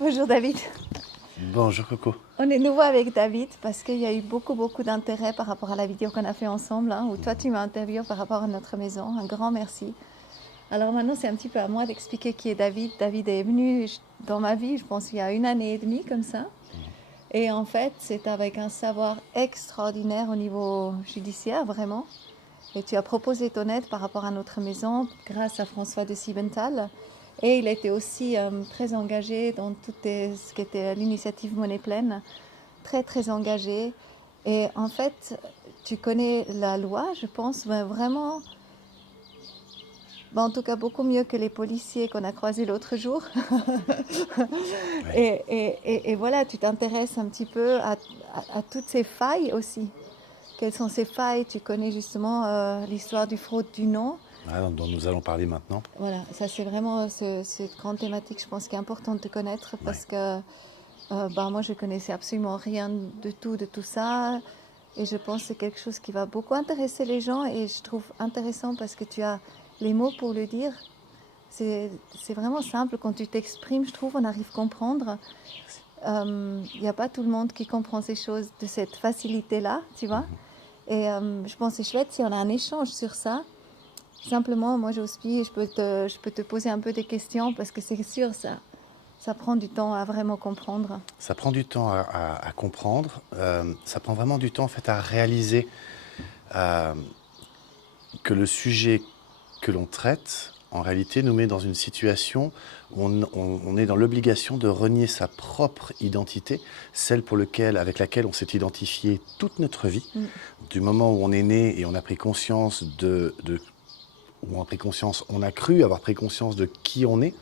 Bonjour David. Bonjour Coco. On est nouveau avec David parce qu'il y a eu beaucoup d'intérêt par rapport à la vidéo qu'on a fait ensemble, hein, où toi tu m'as interviewé par rapport à notre maison. Un grand merci. Alors maintenant c'est un petit peu à moi d'expliquer qui est David. David est venu dans ma vie, je pense, il y a 1 année et demie comme ça. Et en fait c'est avec un savoir extraordinaire au niveau judiciaire, vraiment. Et tu as proposé ton aide par rapport à notre maison grâce à François de Siebenthal. Et il était aussi très engagé dans tout ce qui était l'initiative Monnaie Pleine. Très engagé. Et en fait, tu connais la loi, je pense, mais vraiment, en tout cas beaucoup mieux que les policiers qu'on a croisés l'autre jour. Oui. Et voilà, tu t'intéresses un petit peu à toutes ces failles aussi. Quelles sont ces failles? Tu connais justement l'histoire du fraude du nom. Dont nous allons parler maintenant. Voilà, ça c'est vraiment cette grande thématique, je pense, qui est importante de connaître Ouais. parce que moi je connaissais absolument rien de tout ça et je pense que c'est quelque chose qui va beaucoup intéresser les gens et je trouve intéressant parce que tu as les mots pour le dire. C'est vraiment simple quand tu t'exprimes, je trouve, on arrive à comprendre. Il n'y a pas tout le monde qui comprend ces choses de cette facilité-là, tu vois. Et je pense que c'est chouette si on a un échange sur ça. Simplement, moi j'hostie et je peux te poser un peu des questions parce que c'est sûr, ça prend du temps à vraiment comprendre. Ça prend du temps à comprendre. Ça prend vraiment du temps en fait à réaliser euh, que le sujet que l'on traite, en réalité, nous met dans une situation où on est dans l'obligation de renier sa propre identité, celle avec laquelle on s'est identifié toute notre vie, du moment où on est né et on a pris conscience on a cru avoir pris conscience de qui on est.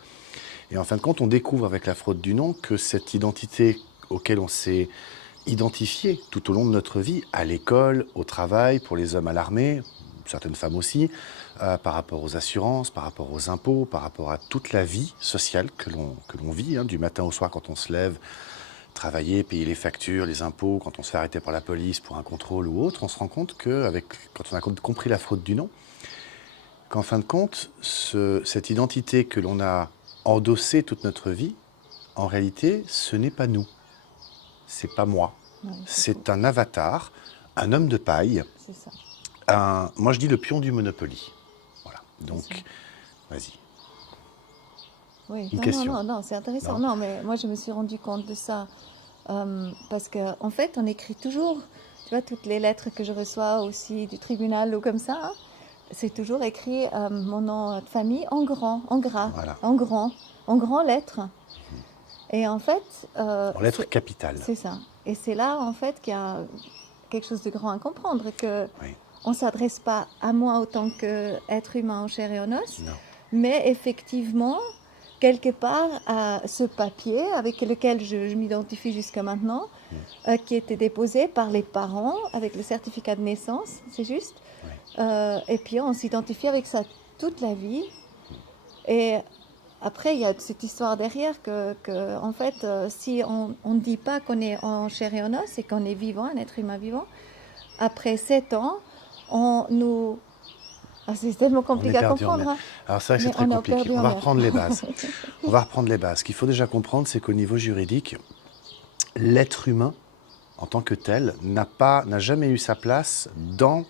Et en fin de compte, on découvre avec la fraude du nom que cette identité auquel on s'est identifié tout au long de notre vie, à l'école, au travail, pour les hommes à l'armée, certaines femmes aussi, par rapport aux assurances, par rapport aux impôts, par rapport à toute la vie sociale que l'on vit, du matin au soir quand on se lève, travailler, payer les factures, les impôts, quand on se fait arrêter par la police pour un contrôle ou autre, on se rend compte que, quand on a compris la fraude du nom, qu'en fin de compte, cette identité que l'on a endossée toute notre vie, en réalité, ce n'est pas nous. C'est pas moi. Ouais, C'est un avatar, un homme de paille. c'est ça. Moi, je dis le pion du Monopoly. Voilà. Donc, ça. vas-y. Oui, Une question. non, c'est intéressant. Non. Non, mais moi je me suis rendu compte de ça parce qu'en fait, on écrit toujours, tu vois, toutes les lettres que je reçois aussi du tribunal ou comme ça, hein, c'est toujours écrit mon nom de famille en grand, en gras, Voilà. en grand lettres. Et en fait, En lettres capitales. c'est ça. Et c'est là, en fait, qu'il y a quelque chose de grand à comprendre, que Oui. on ne s'adresse pas à moi autant qu'être humain en chair et en os, Non. mais effectivement, quelque part, à ce papier avec lequel je m'identifie jusqu'à maintenant, qui était déposé par les parents avec le certificat de naissance, c'est juste. Oui. Et puis on s'identifie avec ça toute la vie. Et après, il y a cette histoire derrière en fait, si on ne dit pas qu'on est en chair et en os et qu'on est vivant, un être humain vivant, après 7 ans, on nous... Ah, c'est tellement On est compliqué à perdu en mer. comprendre. Hein. Alors c'est vrai que c'est Mais très on est compliqué. perdu On en va mer. reprendre les bases. On va reprendre les bases. Ce qu'il faut déjà comprendre, c'est qu'au niveau juridique, l'être humain, en tant que tel, n'a jamais eu sa place dans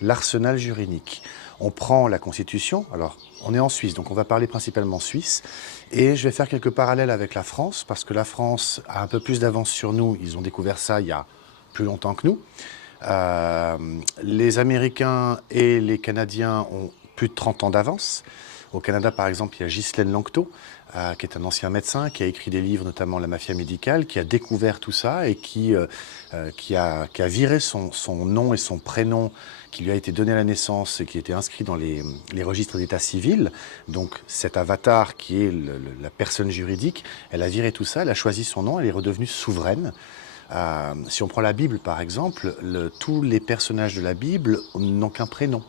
l'arsenal juridique. On prend la Constitution, alors on est en Suisse, donc on va parler principalement suisse, et je vais faire quelques parallèles avec la France, parce que la France a un peu plus d'avance sur nous, ils ont découvert ça il y a plus longtemps que nous. Les Américains et les Canadiens ont plus de 30 ans d'avance. Au Canada, par exemple, il y a Ghislaine Lanctot, qui est un ancien médecin, qui a écrit des livres, notamment La mafia médicale, qui a découvert tout ça et qui a viré son nom et son prénom qui lui a été donné à la naissance et qui était inscrit dans les registres d'état civil. Donc cet avatar qui est la personne juridique, elle a viré tout ça, elle a choisi son nom, elle est redevenue souveraine. Si on prend la Bible, par exemple, tous les personnages de la Bible n'ont qu'un prénom.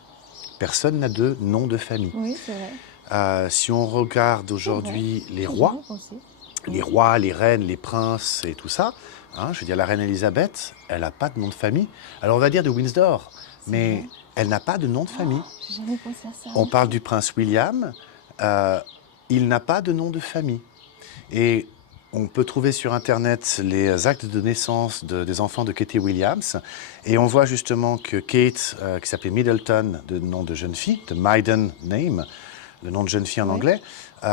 Personne n'a de nom de famille. Oui, c'est vrai. Si on regarde aujourd'hui les rois, Aussi. les rois, les reines, les princes et tout ça, je veux dire, la reine Elisabeth, elle n'a pas de nom de famille. Alors on va dire de Windsor, mais vrai. elle n'a pas de nom de famille. J'ai jamais pensé à ça. On parle du prince William, il n'a pas de nom de famille. Et on peut trouver sur Internet les actes de naissance des enfants de Katie Williams. Et on voit justement que Kate, qui s'appelait Middleton, de nom de jeune fille, de maiden name, le nom de jeune fille en anglais,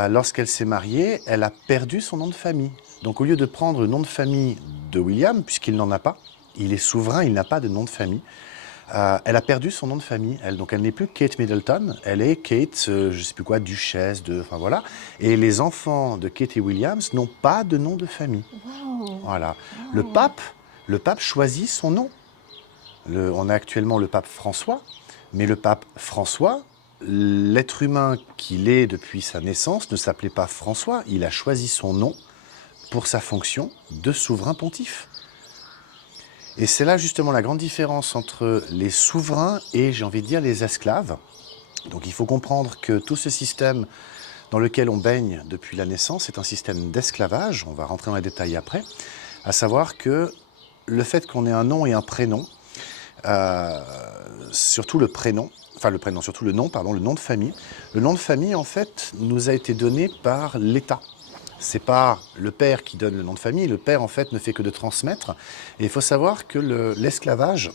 lorsqu'elle s'est mariée, elle a perdu son nom de famille. Donc au lieu de prendre le nom de famille de William, puisqu'il n'en a pas, il est souverain, il n'a pas de nom de famille, elle a perdu son nom de famille. Donc elle n'est plus Kate Middleton, elle est Kate, je ne sais plus quoi, duchesse, enfin voilà. Et les enfants de Katie Williams n'ont pas de nom de famille. Wow. Voilà. Wow. Le pape choisit son nom. On a actuellement le pape François, mais le pape François, l'être humain qu'il est depuis sa naissance ne s'appelait pas François, il a choisi son nom pour sa fonction de souverain pontife. Et c'est là justement la grande différence entre les souverains et, j'ai envie de dire, les esclaves. Donc il faut comprendre que tout ce système dans lequel on baigne depuis la naissance est un système d'esclavage, on va rentrer dans les détails après, à savoir que le fait qu'on ait un nom et un prénom, surtout le nom de famille. Le nom de famille, en fait, nous a été donné par l'État. C'est pas le père qui donne le nom de famille, le père, en fait, ne fait que de transmettre. Et il faut savoir que l'esclavage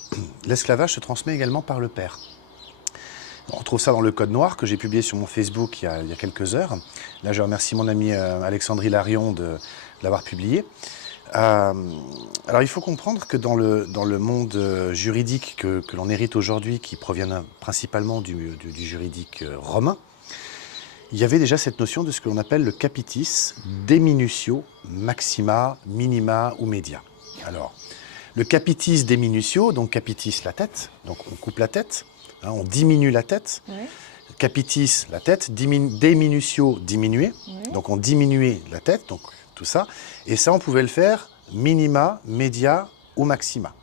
se transmet également par le père. On trouve ça dans le Code Noir que j'ai publié sur mon Facebook il y a quelques heures. Là, je remercie mon ami Alexandre Hilarion de l'avoir publié. Alors il faut comprendre que dans le monde juridique que l'on hérite aujourd'hui, qui provient principalement du juridique romain, il y avait déjà cette notion de ce que l'on appelle le capitis deminutio maxima, minima ou media. Alors, le capitis deminutio, donc capitis la tête, donc on coupe la tête, hein, on diminue la tête. Ouais. Capitis la tête, deminutio diminuer, Ouais. donc on diminuait la tête, donc tout ça. Et ça, on pouvait le faire minima, media ou maxima.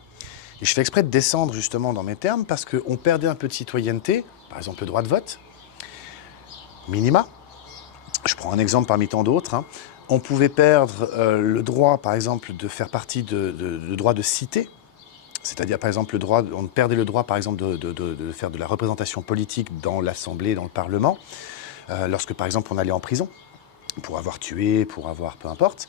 Et je fais exprès de descendre justement dans mes termes parce qu'on perdait un peu de citoyenneté, par exemple le droit de vote. Minima, je prends un exemple parmi tant d'autres. Hein. On pouvait perdre le droit, par exemple, de faire partie de droit de cité. C'est-à-dire, par exemple, on perdait le droit, par exemple, de faire de la représentation politique dans l'Assemblée, dans le Parlement, lorsque, par exemple, on allait en prison. Pour avoir tué, pour avoir peu importe.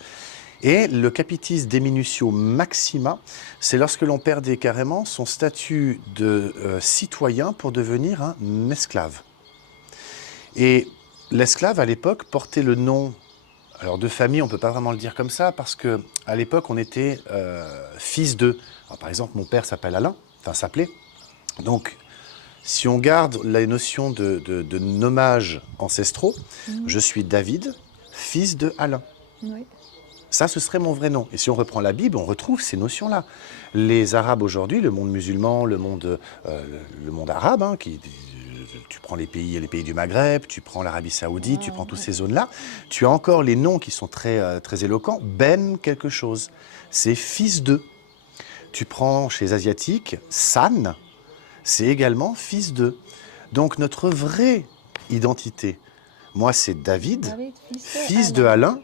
Et le capitis deminutio maxima, c'est lorsque l'on perdait carrément son statut de citoyen pour devenir un esclave. Et l'esclave, à l'époque, portait le nom, alors de famille, on ne peut pas vraiment le dire comme ça, parce qu'à l'époque, on était fils de... Alors, par exemple, mon père s'appelle Alain, enfin s'appelait. Donc, si on garde la notion de nommages ancestraux, je suis David, fils de Alain. Oui. Ça, ce serait mon vrai nom. Et si on reprend la Bible, on retrouve ces notions-là. Les Arabes aujourd'hui, le monde musulman, le monde arabe, hein, tu prends les pays du Maghreb, tu prends l'Arabie Saoudite, tu prends toutes ces zones-là, tu as encore les noms qui sont très, très éloquents. Ben quelque chose, c'est fils de. Tu prends chez les Asiatiques, San, c'est également fils de. Donc notre vraie identité, moi c'est David, fils de Alain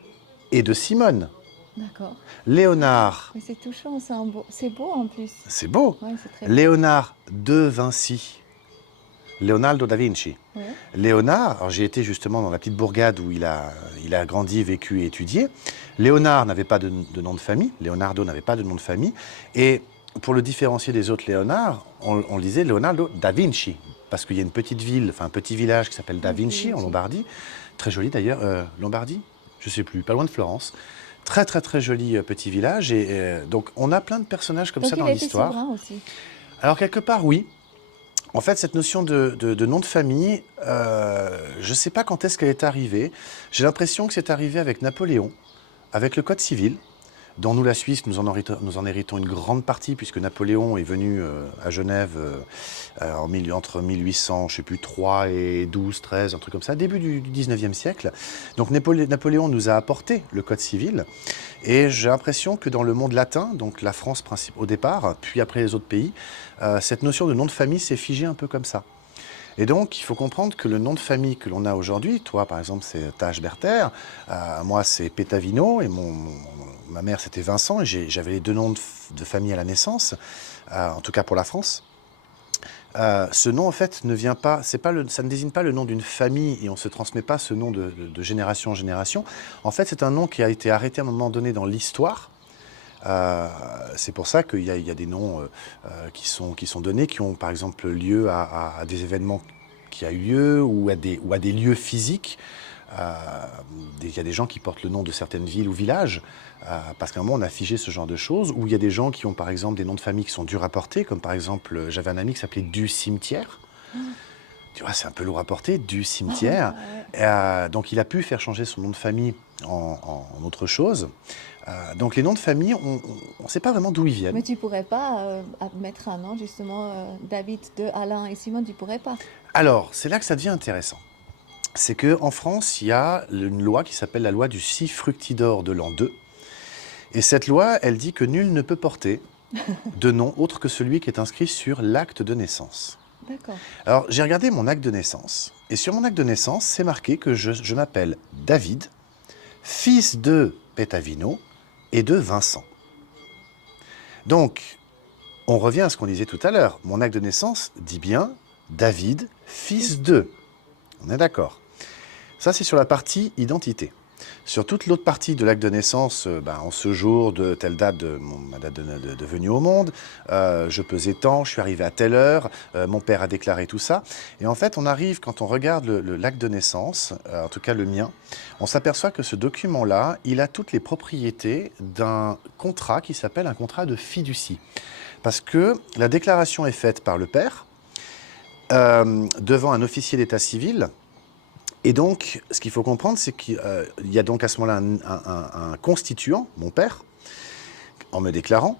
et de Simone. D'accord. Léonard. Mais c'est touchant, c'est beau en plus. C'est beau. Ouais, c'est très beau. Léonard de Vinci. Leonardo da Vinci. Ouais. Léonard, alors j'ai été justement dans la petite bourgade où il a grandi, vécu et étudié. Léonard n'avait pas de nom de famille. Leonardo n'avait pas de nom de famille. Et pour le différencier des autres Léonard, on le disait Leonardo da Vinci. Parce qu'il y a une petite ville, enfin un petit village qui s'appelle Da Vinci en Lombardie. Très joli d'ailleurs. Lombardie ? Je ne sais plus, pas loin de Florence. Très très très joli petit village. Et donc on a plein de personnages comme ça dans l'histoire. Donc il était souverain aussi. Alors quelque part, oui. En fait, cette notion de nom de famille, je ne sais pas quand est-ce qu'elle est arrivée. J'ai l'impression que c'est arrivé avec Napoléon, avec le Code civil, dont nous, la Suisse, nous en héritons une grande partie, puisque Napoléon est venu à Genève entre 1800, je sais plus, 3 et 12, 13, un truc comme ça, début du 19e siècle. Donc Napoléon nous a apporté le Code civil, et j'ai l'impression que dans le monde latin, donc la France au départ, puis après les autres pays, cette notion de nom de famille s'est figée un peu comme ça. Et donc, il faut comprendre que le nom de famille que l'on a aujourd'hui, toi par exemple c'est Tachberter, moi c'est Pétavino, et ma mère c'était Vincent, et j'avais les deux noms de famille à la naissance, en tout cas pour la France. Ce nom, en fait, ne vient pas, ça ne désigne pas le nom d'une famille et on ne se transmet pas ce nom de génération en génération. En fait, c'est un nom qui a été arrêté à un moment donné dans l'histoire. C'est pour ça qu'il y a des noms qui sont donnés, qui ont par exemple lieu à des événements qui a eu lieu ou à des lieux physiques. Il y a des gens qui portent le nom de certaines villes ou villages, parce qu'à un moment on a figé ce genre de choses, ou il y a des gens qui ont par exemple des noms de famille qui sont durs à porter, comme par exemple j'avais un ami qui s'appelait Du Cimetière. Tu vois, c'est un peu lourd à porter, Du Cimetière. Donc il a pu faire changer son nom de famille en autre chose. Donc les noms de famille, on ne sait pas vraiment d'où ils viennent. Mais tu pourrais pas mettre un nom, justement, David, de Alain et Simone, tu pourrais pas. Alors, c'est là que ça devient intéressant. C'est qu'en France, il y a une loi qui s'appelle la loi du 6 fructidor de l'an 2. Et cette loi, elle dit que nul ne peut porter de nom autre que celui qui est inscrit sur l'acte de naissance. D'accord. Alors, j'ai regardé mon acte de naissance. Et sur mon acte de naissance, c'est marqué que je m'appelle David, fils de Pétavino et de Vincent. Donc, on revient à ce qu'on disait tout à l'heure. Mon acte de naissance dit bien David, fils de. On est d'accord. Ça, c'est sur la partie identité. Sur toute l'autre partie de l'acte de naissance, en ce jour de telle date de ma date de venue au monde, je pesais tant, je suis arrivé à telle heure, mon père a déclaré tout ça. Et en fait, on arrive, quand on regarde l'acte de naissance, en tout cas le mien, on s'aperçoit que ce document-là, il a toutes les propriétés d'un contrat qui s'appelle un contrat de fiducie. Parce que la déclaration est faite par le père, devant un officier d'état civil. Et donc, ce qu'il faut comprendre, c'est qu'il y a donc à ce moment-là un constituant, mon père, en me déclarant.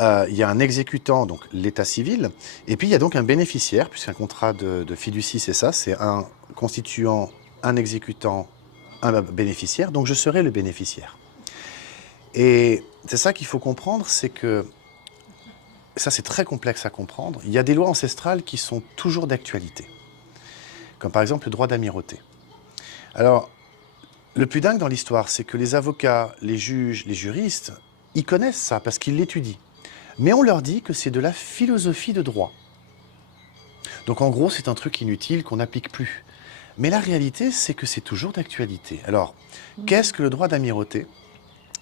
Il y a un exécutant, donc l'état civil. Et puis, il y a donc un bénéficiaire, puisqu'un contrat de fiducie, c'est ça, c'est un constituant, un exécutant, un bénéficiaire. Donc, je serai le bénéficiaire. Et c'est ça qu'il faut comprendre, c'est que, ça c'est très complexe à comprendre, il y a des lois ancestrales qui sont toujours d'actualité. Comme par exemple le droit d'amirauté. Alors, le plus dingue dans l'histoire, c'est que les avocats, les juges, les juristes, ils connaissent ça parce qu'ils l'étudient. Mais on leur dit que c'est de la philosophie de droit. Donc en gros, c'est un truc inutile qu'on n'applique plus. Mais la réalité, c'est que c'est toujours d'actualité. Alors, qu'est-ce que le droit d'amirauté ?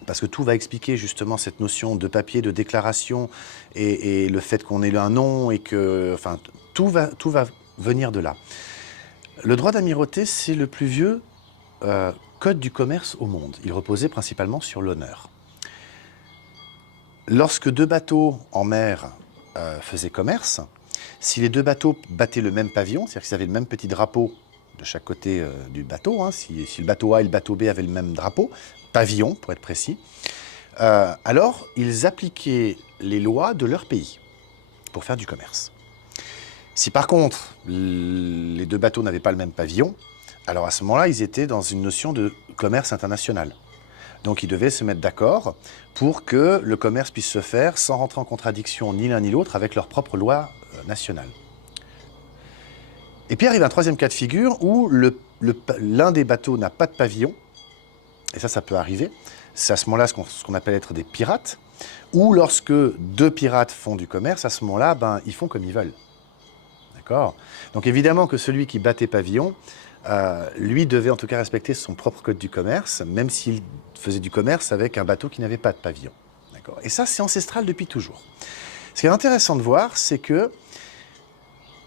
Parce que tout va expliquer justement cette notion de papier, de déclaration, et le fait qu'on ait un nom, et que, enfin, tout va venir de là. Le droit d'amirauté, c'est le plus vieux code du commerce au monde. Il reposait principalement sur l'honneur. Lorsque deux bateaux en mer faisaient commerce, si les deux bateaux battaient le même pavillon, c'est-à-dire qu'ils avaient le même petit drapeau de chaque côté du bateau, hein, si le bateau A et le bateau B avaient le même drapeau, pavillon pour être précis, alors ils appliquaient les lois de leur pays pour faire du commerce. Si par contre, les deux bateaux n'avaient pas le même pavillon, alors à ce moment-là, ils étaient dans une notion de commerce international. Donc ils devaient se mettre d'accord pour que le commerce puisse se faire sans rentrer en contradiction ni l'un ni l'autre avec leur propre loi nationale. Et puis arrive un troisième cas de figure où l'un des bateaux n'a pas de pavillon, et ça peut arriver. C'est à ce moment-là ce qu'on appelle être des pirates, ou lorsque deux pirates font du commerce, à ce moment-là, ils font comme ils veulent. D'accord ? Donc évidemment que celui qui battait pavillon, lui devait en tout cas respecter son propre code du commerce, même s'il faisait du commerce avec un bateau qui n'avait pas de pavillon. D'accord ? Et ça, c'est ancestral depuis toujours. Ce qui est intéressant de voir, c'est que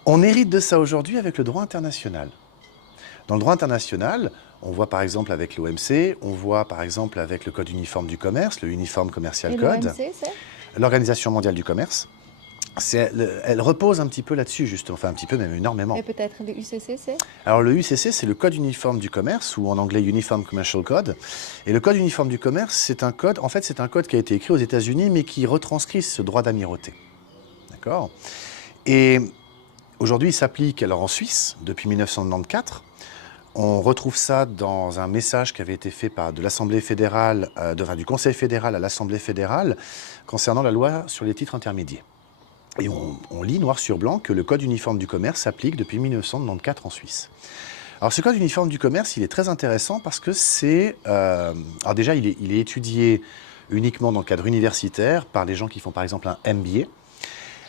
on hérite de ça aujourd'hui avec le droit international. Dans le droit international, on voit par exemple avec l'OMC, on voit par exemple avec le Code uniforme du commerce, le Uniform Commercial Code, l'OMC, c'est l'Organisation mondiale du commerce. Elle repose un petit peu là-dessus, justement, enfin un petit peu, même énormément. Et peut-être le UCC, c'est Alors le UCC, c'est le Code uniforme du commerce, ou en anglais Uniform Commercial Code. Et le Code uniforme du commerce, c'est un code, en fait, c'est un code qui a été écrit aux États-Unis, mais qui retranscrit ce droit d'amirauté. D'accord ? Et aujourd'hui, il s'applique alors en Suisse depuis 1994. On retrouve ça dans un message qui avait été fait de l'Assemblée fédérale, du Conseil fédéral à l'Assemblée fédérale, concernant la loi sur les titres intermédiaires. Et on lit noir sur blanc que le Code uniforme du commerce s'applique depuis 1994 en Suisse. Alors ce Code uniforme du commerce, il est très intéressant parce que c'est... alors déjà, il est étudié uniquement dans le cadre universitaire par des gens qui font par exemple un MBA.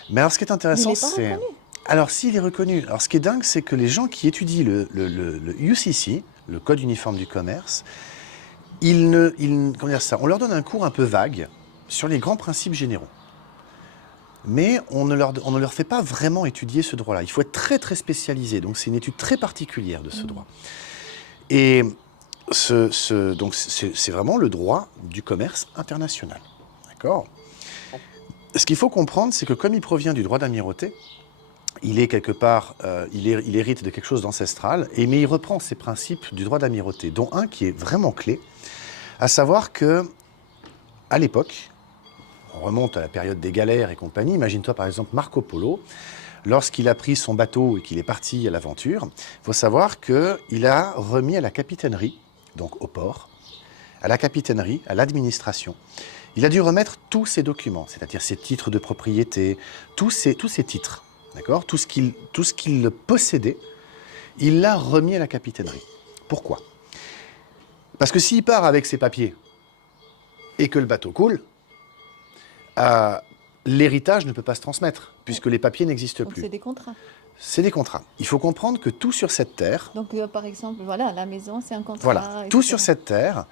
Mais alors ce qui est intéressant, c'est... Alors, s'il est reconnu, alors ce qui est dingue, c'est que les gens qui étudient le UCC, le Code uniforme du commerce, comment dire ça, on leur donne un cours un peu vague sur les grands principes généraux. Mais on ne leur fait pas vraiment étudier ce droit-là. Il faut être très très spécialisé, donc c'est une étude très particulière de ce droit. Et donc c'est vraiment le droit du commerce international. D'accord ? Ce qu'il faut comprendre, c'est que comme il provient du droit d'amirauté, il est quelque part, il hérite de quelque chose d'ancestral, mais il reprend ces principes du droit d'amirauté, dont un qui est vraiment clé, à savoir que, à l'époque, on remonte à la période des galères et compagnie, imagine-toi par exemple Marco Polo, lorsqu'il a pris son bateau et qu'il est parti à l'aventure, il faut savoir qu'il a remis à la capitainerie, donc au port, à la capitainerie, à l'administration, il a dû remettre tous ses documents, c'est-à-dire ses titres de propriété, tous ses titres, d'accord ? Tout ce qu'il possédait, il l'a remis à la capitainerie. Pourquoi ? Parce que s'il part avec ses papiers et que le bateau coule, l'héritage ne peut pas se transmettre, puisque les papiers n'existent plus. C'est des contrats. C'est des contrats. Il faut comprendre que tout sur cette terre... Donc, par exemple, voilà, la maison, c'est un contrat. Voilà, tout sur cette terre,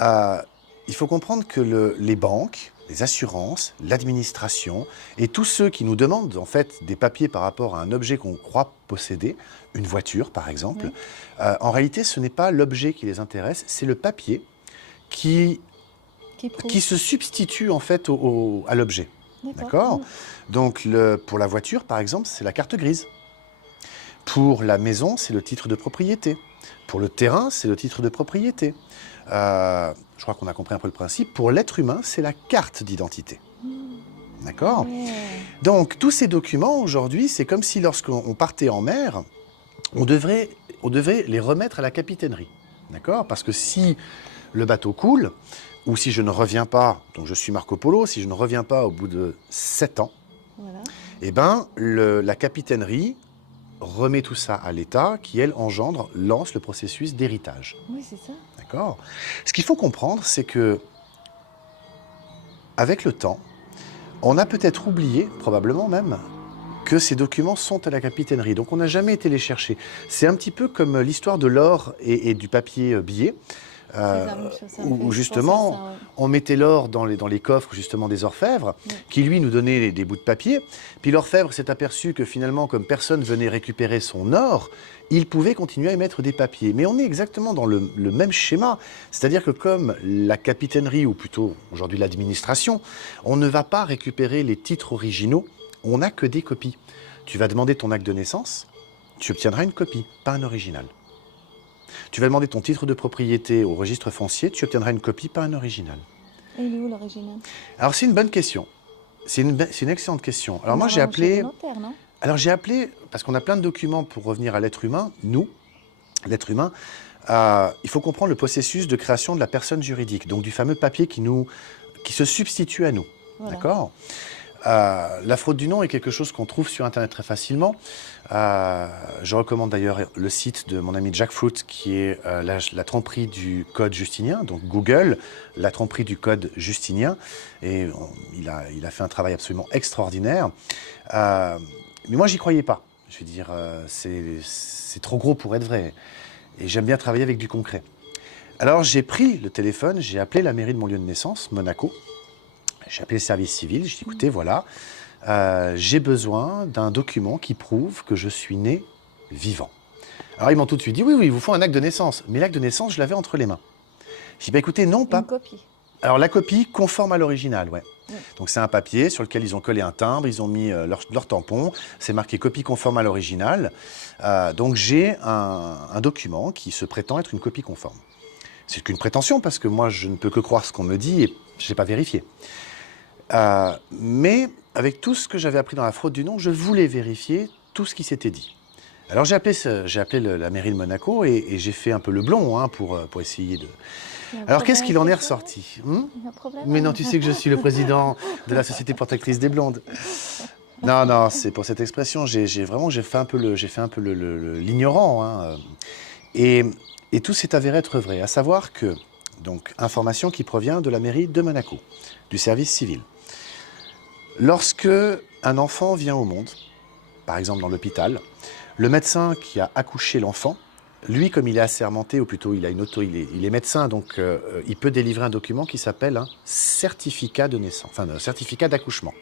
il faut comprendre que les banques, les assurances, l'administration et tous ceux qui nous demandent en fait des papiers par rapport à un objet qu'on croit posséder, une voiture par exemple, en réalité ce n'est pas l'objet qui les intéresse, c'est le papier qui se substitue en fait à l'objet. D'accord ? Donc pour la voiture par exemple, c'est la carte grise. Pour la maison, c'est le titre de propriété. Pour le terrain, c'est le titre de propriété. Je crois qu'on a compris un peu le principe. Pour l'être humain, c'est la carte d'identité. D'accord ? Donc, tous ces documents, aujourd'hui, c'est comme si lorsqu'on partait en mer, on devait les remettre à la capitainerie. D'accord ? Parce que si le bateau coule, ou si je ne reviens pas, donc je suis Marco Polo, si je ne reviens pas au bout de 7 ans, eh ben, la capitainerie remet tout ça à l'État qui, elle, lance le processus d'héritage. Oui, c'est ça. D'accord ? Ce qu'il faut comprendre, c'est que, avec le temps, on a peut-être oublié, probablement même, que ces documents sont à la capitainerie. Donc on n'a jamais été les chercher. C'est un petit peu comme l'histoire de l'or et du papier billet. Où justement, on mettait l'or dans les coffres justement des orfèvres, qui lui nous donnaient des bouts de papier. Puis l'orfèvre s'est aperçu que finalement, comme personne venait récupérer son or, il pouvait continuer à émettre des papiers. Mais on est exactement dans le même schéma. C'est-à-dire que comme la capitainerie, ou plutôt aujourd'hui l'administration, on ne va pas récupérer les titres originaux, on n'a que des copies. Tu vas demander ton acte de naissance, tu obtiendras une copie, pas un original. Tu vas demander ton titre de propriété au registre foncier, tu obtiendras une copie, pas un original. Et il est où l'original ? Alors, c'est une bonne question. C'est une excellente question. Alors, moi, j'ai appelé... Notaire, non ? Alors, j'ai appelé, parce qu'on a plein de documents pour revenir à l'être humain, nous, l'être humain, il faut comprendre le processus de création de la personne juridique, donc du fameux papier qui se substitue à nous. Voilà. D'accord ? La fraude du nom est quelque chose qu'on trouve sur Internet très facilement. Je recommande d'ailleurs le site de mon ami Jack Fruit, qui est la tromperie du code justinien. Donc Google, la tromperie du code justinien. Et il a fait un travail absolument extraordinaire. Mais moi, j'y croyais pas. Je veux dire, c'est trop gros pour être vrai. Et j'aime bien travailler avec du concret. Alors j'ai pris le téléphone, j'ai appelé la mairie de mon lieu de naissance, Monaco. J'ai appelé le service civil, j'ai dit écoutez, voilà, j'ai besoin d'un document qui prouve que je suis né vivant. Alors ils m'ont tout de suite dit oui, il vous faut un acte de naissance. Mais l'acte de naissance, je l'avais entre les mains. J'ai dit écoutez, non, pas. Une copie. Alors la copie conforme à l'original, ouais. Donc c'est un papier sur lequel ils ont collé un timbre, ils ont mis leur tampon, c'est marqué copie conforme à l'original. Donc j'ai un document qui se prétend être une copie conforme. C'est qu'une prétention parce que moi je ne peux que croire ce qu'on me dit et je n'ai pas vérifié. Mais avec tout ce que j'avais appris dans la fraude du nom, je voulais vérifier tout ce qui s'était dit. Alors j'ai appelé la mairie de Monaco et j'ai fait un peu le blond pour essayer de... Alors qu'est-ce qu'il en est ressorti ? Mais non, tu sais que je suis le président de la Société protectrice des blondes. Non, c'est pour cette expression. J'ai fait un peu l'ignorant. Et tout s'est avéré être vrai, à savoir que, donc, information qui provient de la mairie de Monaco, du service civil. Lorsque un enfant vient au monde, par exemple dans l'hôpital, le médecin qui a accouché l'enfant, lui, comme il est assermenté, ou plutôt il est médecin, donc il peut délivrer un document qui s'appelle un certificat de naissance, enfin un certificat d'accouchement.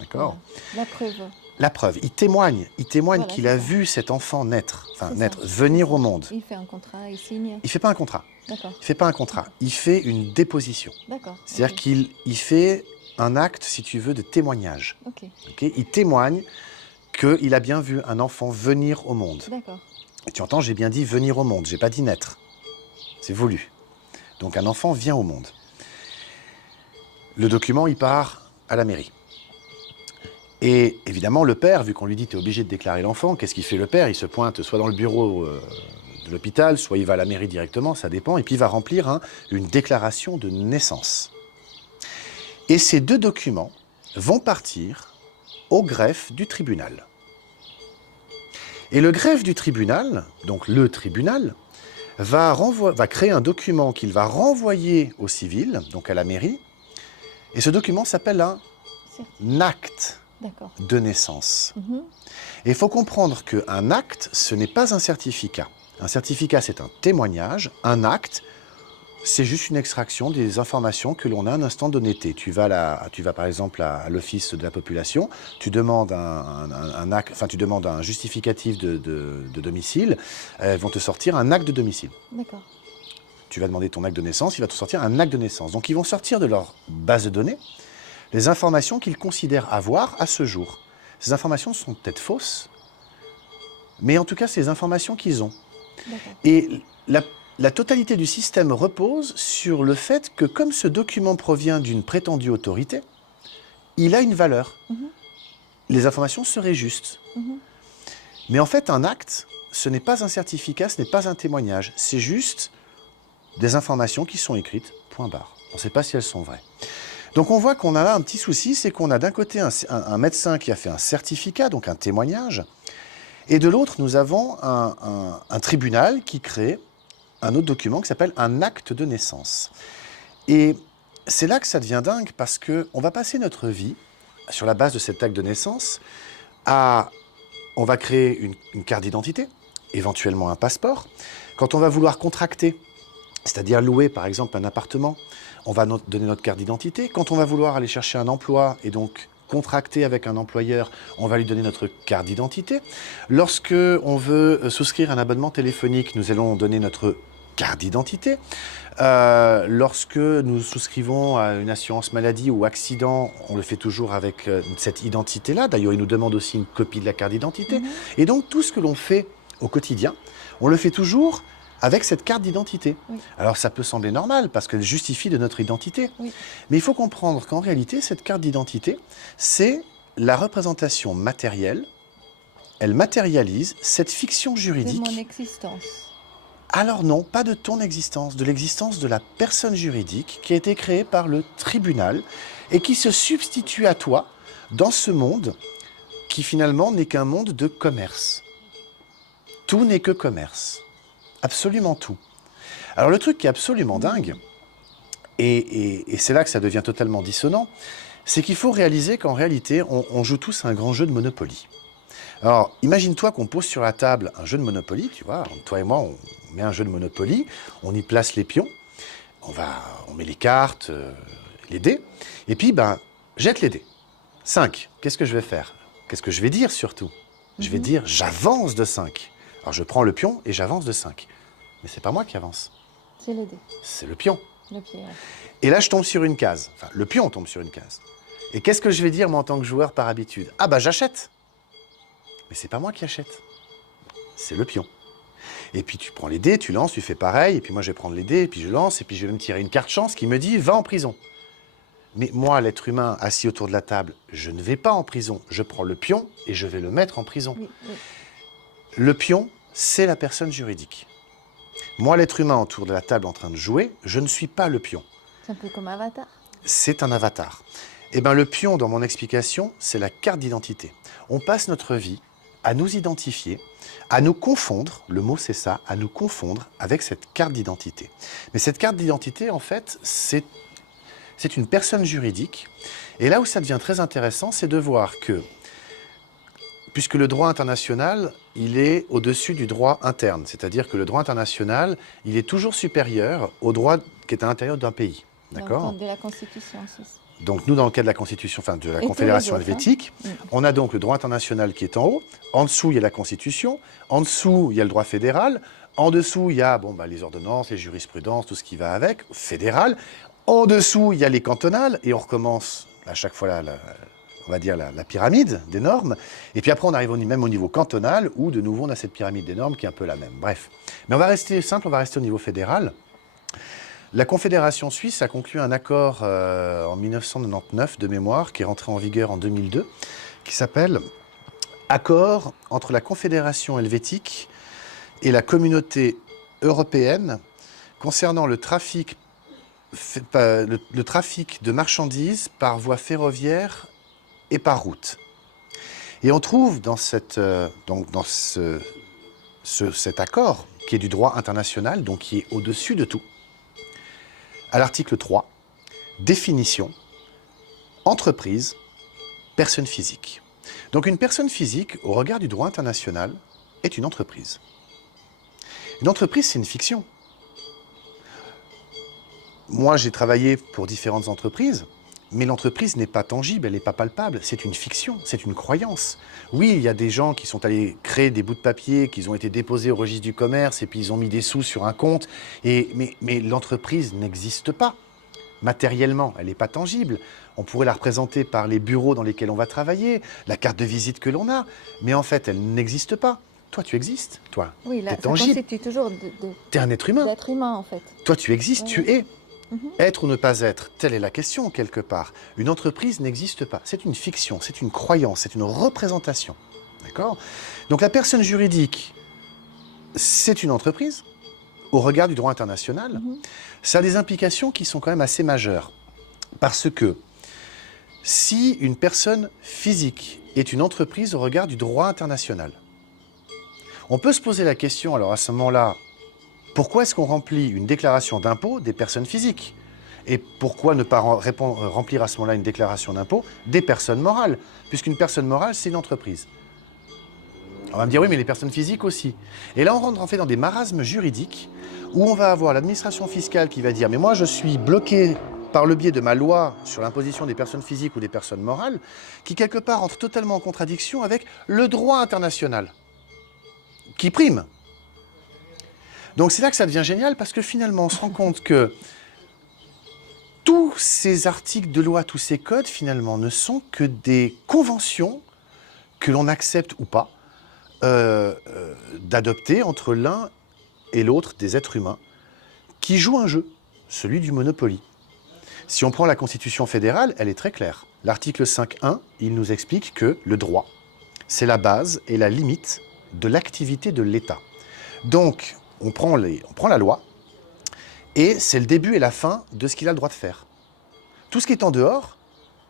D'accord ? La preuve. La preuve, il témoigne Voilà, qu'il c'est a ça. vu cet enfant naître, C'est naître, ça, venir c'est ça. au monde. Il fait un contrat, il signe. Il ne fait pas un contrat. D'accord, Il fait pas un contrat. Il fait une déposition. d'accord. C'est-à-dire Ok. qu'il fait un acte, si tu veux, de témoignage. Ok, Ok, il témoigne qu'il a bien vu un enfant venir au monde. d'accord. Et tu entends, j'ai bien dit venir au monde, j'ai pas dit naître. C'est voulu. Donc un enfant vient au monde. Le document, il part à la mairie. Et évidemment, le père, vu qu'on lui dit tu es obligé de déclarer l'enfant, qu'est-ce qu'il fait le père? Il se pointe soit dans le bureau de l'hôpital, soit il va à la mairie directement, ça dépend, et puis il va remplir une déclaration de naissance. Et ces deux documents vont partir au greffe du tribunal. Et le greffe du tribunal, donc le tribunal, va créer un document qu'il va renvoyer au civil, donc à la mairie, et ce document s'appelle un acte D'accord. de naissance. Mhm. Et il faut comprendre qu'un acte, ce n'est pas un certificat. Un certificat, c'est un témoignage. Un acte, c'est juste une extraction des informations que l'on a à un instant donné. Tu vas par exemple à l'office de la population, tu demandes tu demandes un justificatif de domicile, elles vont te sortir un acte de domicile. D'accord. Tu vas demander ton acte de naissance, il va te sortir un acte de naissance. Donc ils vont sortir de leur base de données les informations qu'ils considèrent avoir à ce jour. Ces informations sont peut-être fausses, mais en tout cas, c'est les informations qu'ils ont. D'accord. Et la totalité du système repose sur le fait que, comme ce document provient d'une prétendue autorité, il a une valeur. Mhm. Les informations seraient justes. Mhm. Mais en fait, un acte, ce n'est pas un certificat, ce n'est pas un témoignage. C'est juste des informations qui sont écrites, point barre. On ne sait pas si elles sont vraies. Donc on voit qu'on a là un petit souci, c'est qu'on a d'un côté un médecin qui a fait un certificat, donc un témoignage, et de l'autre, nous avons un tribunal qui crée un autre document qui s'appelle un acte de naissance. Et c'est là que ça devient dingue, parce qu'on va passer notre vie, sur la base de cet acte de naissance, on va créer une carte d'identité, éventuellement un passeport. Quand on va vouloir contracter, c'est-à-dire louer par exemple un appartement, on va donner notre carte d'identité. Quand on va vouloir aller chercher un emploi et donc contracter avec un employeur, on va lui donner notre carte d'identité. Lorsque on veut souscrire un abonnement téléphonique, nous allons donner notre carte d'identité. Lorsque nous souscrivons à une assurance maladie ou accident, on le fait toujours avec cette identité-là. D'ailleurs, ils nous demandent aussi une copie de la carte d'identité. Mhm. Et donc, tout ce que l'on fait au quotidien, on le fait toujours avec cette carte d'identité. Oui. Alors, ça peut sembler normal parce qu'elle justifie de notre identité. Oui. Mais il faut comprendre qu'en réalité, cette carte d'identité, c'est la représentation matérielle. Elle matérialise cette fiction C'est juridique. mon existence. Alors non, pas de ton existence, de l'existence de la personne juridique qui a été créée par le tribunal et qui se substitue à toi dans ce monde qui finalement n'est qu'un monde de commerce. Tout n'est que commerce. Absolument tout. Alors le truc qui est absolument dingue, et c'est là que ça devient totalement dissonant, c'est qu'il faut réaliser qu'en réalité, on joue tous un grand jeu de Monopoly. Alors, imagine-toi qu'on pose sur la table un jeu de Monopoly, tu vois, toi et moi, on met un jeu de Monopoly, on y place les pions, on met les cartes, les dés, et puis, jette les dés. 5, qu'est-ce que je vais faire? Qu'est-ce que je vais dire surtout? Je vais dire, j'avance de 5. Alors, je prends le pion et j'avance de 5. Mais c'est pas moi qui avance, C'est les dés. c'est le pion. Le pied. Ouais. Et là, je tombe sur une case. Enfin, le pion tombe sur une case. Et qu'est-ce que je vais dire, moi, en tant que joueur, par habitude? Ah, j'achète. Mais c'est pas moi qui achète. C'est le pion. Et puis, tu prends les dés, tu lances, tu fais pareil. Et puis, moi, je vais prendre les dés, et puis je lance, et puis je vais me tirer une carte chance qui me dit « va en prison ». Mais moi, l'être humain, assis autour de la table, je ne vais pas en prison. Je prends le pion et je vais le mettre en prison. Oui, oui. Le pion, c'est la personne juridique. Moi, l'être humain autour de la table en train de jouer, je ne suis pas le pion. C'est un peu comme Avatar. C'est un avatar. Eh bien, le pion, dans mon explication, c'est la carte d'identité. On passe notre vie à nous identifier, à nous confondre, le mot c'est ça, à nous confondre avec cette carte d'identité. Mais cette carte d'identité, en fait, c'est une personne juridique. Et là où ça devient très intéressant, c'est de voir que puisque le droit international, il est au-dessus du droit interne. C'est-à-dire que le droit international, il est toujours supérieur au droit qui est à l'intérieur d'un pays. D'accord ? De la Constitution suisse. Donc nous, dans le cas de la Constitution, enfin de la Et Confédération tous les autres, helvétique, on a donc le droit international qui est en haut. En dessous, il y a la Constitution. En dessous, il y a le droit fédéral. En dessous, il y a les ordonnances, les jurisprudences, tout ce qui va avec, fédéral. En dessous, il y a les cantonales. Et on recommence à chaque fois on va dire la pyramide des normes. Et puis après, on arrive même au niveau cantonal, où de nouveau, on a cette pyramide des normes qui est un peu la même. Bref. Mais on va rester simple, on va rester au niveau fédéral. La Confédération suisse a conclu un accord en 1999 de mémoire, qui est rentré en vigueur en 2002, qui s'appelle « Accord entre la Confédération helvétique et la communauté européenne concernant le trafic de marchandises par voie ferroviaire et par route ». Et on trouve dans cet accord, qui est du droit international, donc qui est au-dessus de tout, à l'article 3, définition, entreprise, personne physique. Donc une personne physique, au regard du droit international, est une entreprise. Une entreprise, c'est une fiction. Moi, j'ai travaillé pour différentes entreprises, mais l'entreprise n'est pas tangible, elle n'est pas palpable, c'est une fiction, c'est une croyance. Oui, il y a des gens qui sont allés créer des bouts de papier, qui ont été déposés au registre du commerce, et puis ils ont mis des sous sur un compte, mais l'entreprise n'existe pas. Matériellement, elle n'est pas tangible. On pourrait la représenter par les bureaux dans lesquels on va travailler, la carte de visite que l'on a, mais en fait, elle n'existe pas. Toi, tu existes, toi. Oui, là, t'es ça tangible. constitue toujours T'es un être humain. d'être humain, en fait. Toi, tu existes, Oui. tu es. Être ou ne pas être, telle est la question, quelque part. Une entreprise n'existe pas. C'est une fiction, c'est une croyance, c'est une représentation. D'accord ? Donc la personne juridique, c'est une entreprise, au regard du droit international. Ça a des implications qui sont quand même assez majeures. Parce que si une personne physique est une entreprise au regard du droit international, on peut se poser la question, alors à ce moment-là, pourquoi est-ce qu'on remplit une déclaration d'impôt des personnes physiques? Et pourquoi ne pas remplir à ce moment-là une déclaration d'impôt des personnes morales? Puisqu'une personne morale, c'est une entreprise. On va me dire, oui, mais les personnes physiques aussi. Et là, on rentre en fait dans des marasmes juridiques où on va avoir l'administration fiscale qui va dire, mais moi, je suis bloqué par le biais de ma loi sur l'imposition des personnes physiques ou des personnes morales, qui quelque part entre totalement en contradiction avec le droit international, qui prime. Donc c'est là que ça devient génial, parce que finalement, on se rend compte que tous ces articles de loi, tous ces codes, finalement, ne sont que des conventions que l'on accepte ou pas d'adopter entre l'un et l'autre des êtres humains qui jouent un jeu, celui du Monopoly. Si on prend la Constitution fédérale, elle est très claire. L'article 5.1, il nous explique que le droit, c'est la base et la limite de l'activité de l'État. Donc, on prend la loi, et c'est le début et la fin de ce qu'il a le droit de faire. Tout ce qui est en dehors,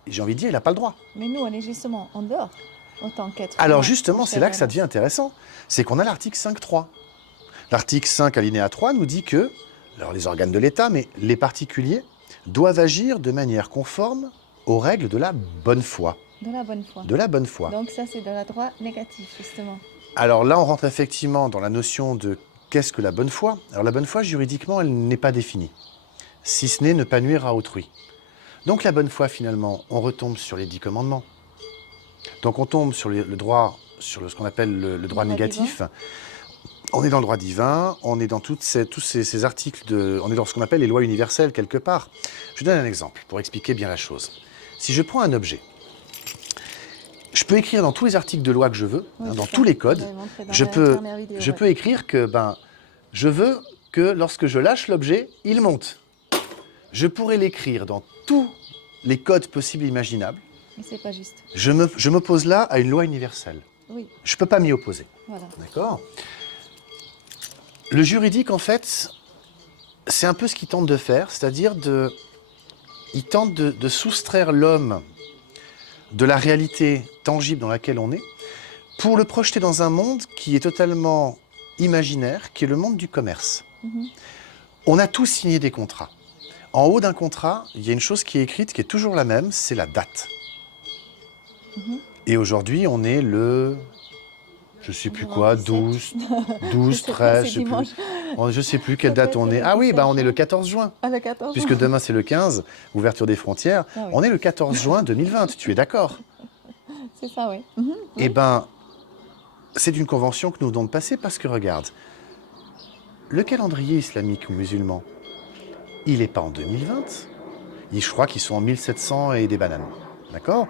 j'ai envie de dire, il n'a pas le droit. Mais nous, on est justement en dehors, en tant qu'être Alors humain, justement, c'est là que ça devient intéressant. C'est qu'on a l'article 5.3. L'article 5, alinéa 3, nous dit que, alors les organes de l'État, mais les particuliers, doivent agir de manière conforme aux règles de la bonne foi. De la bonne foi. De la bonne foi. Donc ça, c'est de la droit négatif, justement. Alors là, on rentre effectivement dans la notion de qu'est-ce que la bonne foi. Alors la bonne foi, juridiquement, elle n'est pas définie, si ce n'est ne pas nuire à autrui. Donc la bonne foi, finalement, on retombe sur les 10 commandements. Donc on tombe sur le droit, sur ce qu'on appelle le droit négatif. Divin. On est dans le droit divin, on est dans tous ces articles, on est dans ce qu'on appelle les lois universelles, quelque part. Je vous donne un exemple pour expliquer bien la chose. Si je prends un objet, je peux écrire dans tous les articles de loi que je veux, dans tous les codes, je peux écrire que je veux que lorsque je lâche l'objet, il monte. Je pourrais l'écrire dans tous les codes possibles et imaginables. Mais c'est pas juste. Je m'oppose là à une loi universelle. Oui. Je ne peux pas m'y opposer. Voilà. D'accord ? Le juridique, en fait, c'est un peu ce qu'il tente de faire, c'est-à-dire il tente de soustraire l'homme de la réalité tangible dans laquelle on est, pour le projeter dans un monde qui est totalement imaginaire, qui est le monde du commerce. On a tous signé des contrats. En haut d'un contrat, il y a une chose qui est écrite, qui est toujours la même, c'est la date. Et aujourd'hui, on est le, je sais plus quoi, 12, 12, 13, je sais plus. Je sais plus quelle date on est. Ah oui, bah on est le 14 juin. Ah, le 14 Puisque demain c'est le 15, ouverture des frontières. Ah oui. On est le 14 juin 2020, tu es d'accord? C'est ça, oui. Eh ben, c'est une convention que nous venons de passer parce que regarde, le calendrier islamique ou musulman, il n'est pas en 2020. Je crois qu'ils sont en 1700 et des bananes. D'accord?